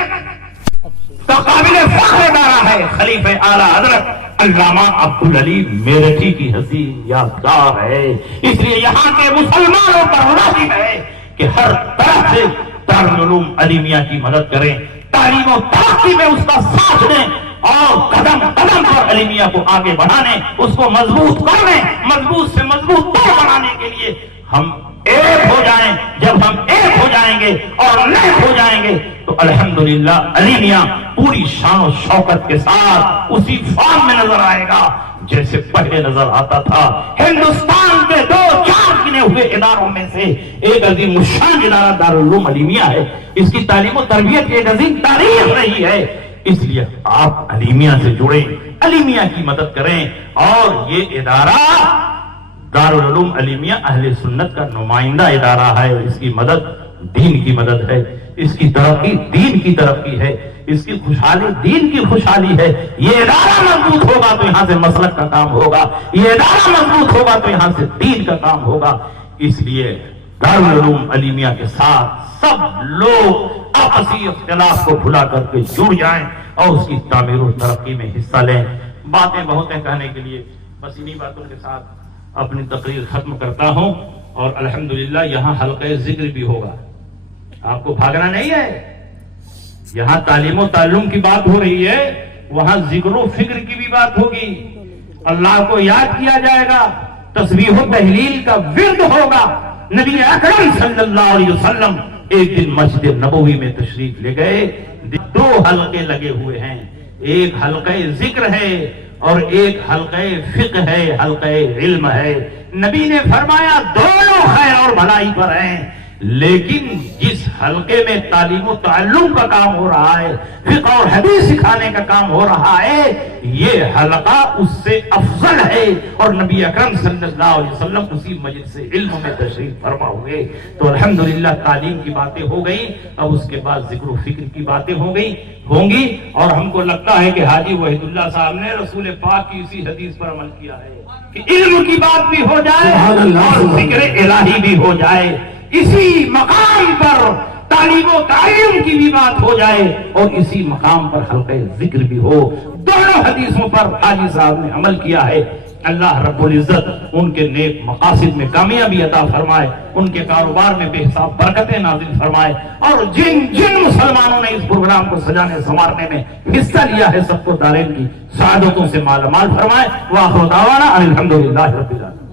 کا قابل فخر ادارہ ہے۔ خلیفہ اعلیٰ حضرت علامہ عبدالعلیم میرٹھی کی حسین یادگار ہے۔ اس لیے یہاں کے مسلمانوں پر واجب ہے کہ ہر طرح سے دارالعلوم علیمیہ کی مدد کریں، تعلیم و ترقی میں اس کا ساتھ دیں، اور قدم قدم پر علیمیہ کو آگے بڑھانے، اس کو مضبوط کرنے، مضبوط سے مضبوط تر بنانے کے لیے ہم ایک ہو جائیں۔ جب ہم ایک ہو جائیں گے اور نیک ہو جائیں گے تو الحمدللہ علیمیہ پوری شان و شوکت کے ساتھ اسی فارم میں نظر آئے گا جیسے پہلے نظر آتا تھا۔ ہندوستان کے 2-4 گنے ہوئے اداروں میں سے ایک عظیم الشان ادارہ دارالعلوم علیمیہ ہے۔ اس کی تعلیم و تربیت کی ایک عظیم تاریخ رہی ہے۔ اس لیے آپ علیمیہ سے جڑیں، علیمیہ کی مدد کریں، اور یہ ادارہ دارالعلوم علیمیہ اہل سنت کا نمائندہ ادارہ ہے۔ اس کی مدد دین کی مدد ہے، اس کی ترقی دین کی ترقی ہے، اس کی خوشحالی دین کی خوشحالی ہے۔ یہ ادارہ مضبوط ہوگا تو یہاں سے مسلک کا کام ہوگا، یہ ادارہ مضبوط ہوگا تو یہاں سے دین کا کام ہوگا۔ اس لیے دارالعلوم علیمیہ کے ساتھ سب لوگ آپسی اختلاف کو بھلا کر کے جڑ جائیں اور اس کی تعمیر و ترقی میں حصہ لیں۔ باتیں بہت ہیں کہنے کے لیے، بس انہی باتوں کے ساتھ اپنی تقریر ختم کرتا ہوں۔ اور الحمدللہ یہاں حلقہ ذکر بھی ہوگا، آپ کو بھاگنا نہیں ہے۔ یہاں تعلیم و تعلم کی بات ہو رہی ہے، وہاں ذکر و فکر کی بھی بات ہوگی، اللہ کو یاد کیا جائے گا، تسبیح و تہلیل کا ورد ہوگا۔ نبی اکرم صلی اللہ علیہ وسلم ایک دن مسجد نبوی میں تشریف لے گئے، 2 حلقے لگے ہوئے ہیں، ایک حلقہ ذکر ہے اور ایک حلقہ فقہ ہے، حلقہ علم ہے۔ نبی نے فرمایا دونوں خیر اور بھلائی پر ہیں، لیکن جس حلقے میں تعلیم و تعلم کا کام ہو رہا ہے، فقہ اور حدیث سکھانے کا کام ہو رہا ہے، یہ حلقہ اس سے افضل ہے، اور نبی اکرم صلی اللہ علیہ وسلم اسی مجلس علم میں تشریف فرما ہوئے۔ تو الحمدللہ تعلیم کی باتیں ہو گئی، اب اس کے بعد ذکر و فکر کی باتیں ہوں گی، اور ہم کو لگتا ہے کہ حاجی وحید اللہ صاحب نے رسول پاک کی اسی حدیث پر عمل کیا ہے کہ علم کی بات بھی ہو جائے اور ذکر الہی بھی ہو جائے، اسی مقام پر تعلیم و تعلیم کی بھی بات ہو جائے اور اسی مقام پر حلقہ ذکر بھی ہو۔ دونوں حدیثوں پر حاجی صاحب نے عمل کیا ہے۔ اللہ رب العزت ان کے نیک مقاصد میں کامیابی عطا فرمائے، ان کے کاروبار میں بے حساب برکتیں نازل فرمائے، اور جن مسلمانوں نے اس پروگرام کو سجانے سنوارنے میں حصہ لیا ہے سب کو دارین کی سعادتوں سے مالا مال فرمائے۔ وآخر دعوانا ان الحمدللہ رب العالمین۔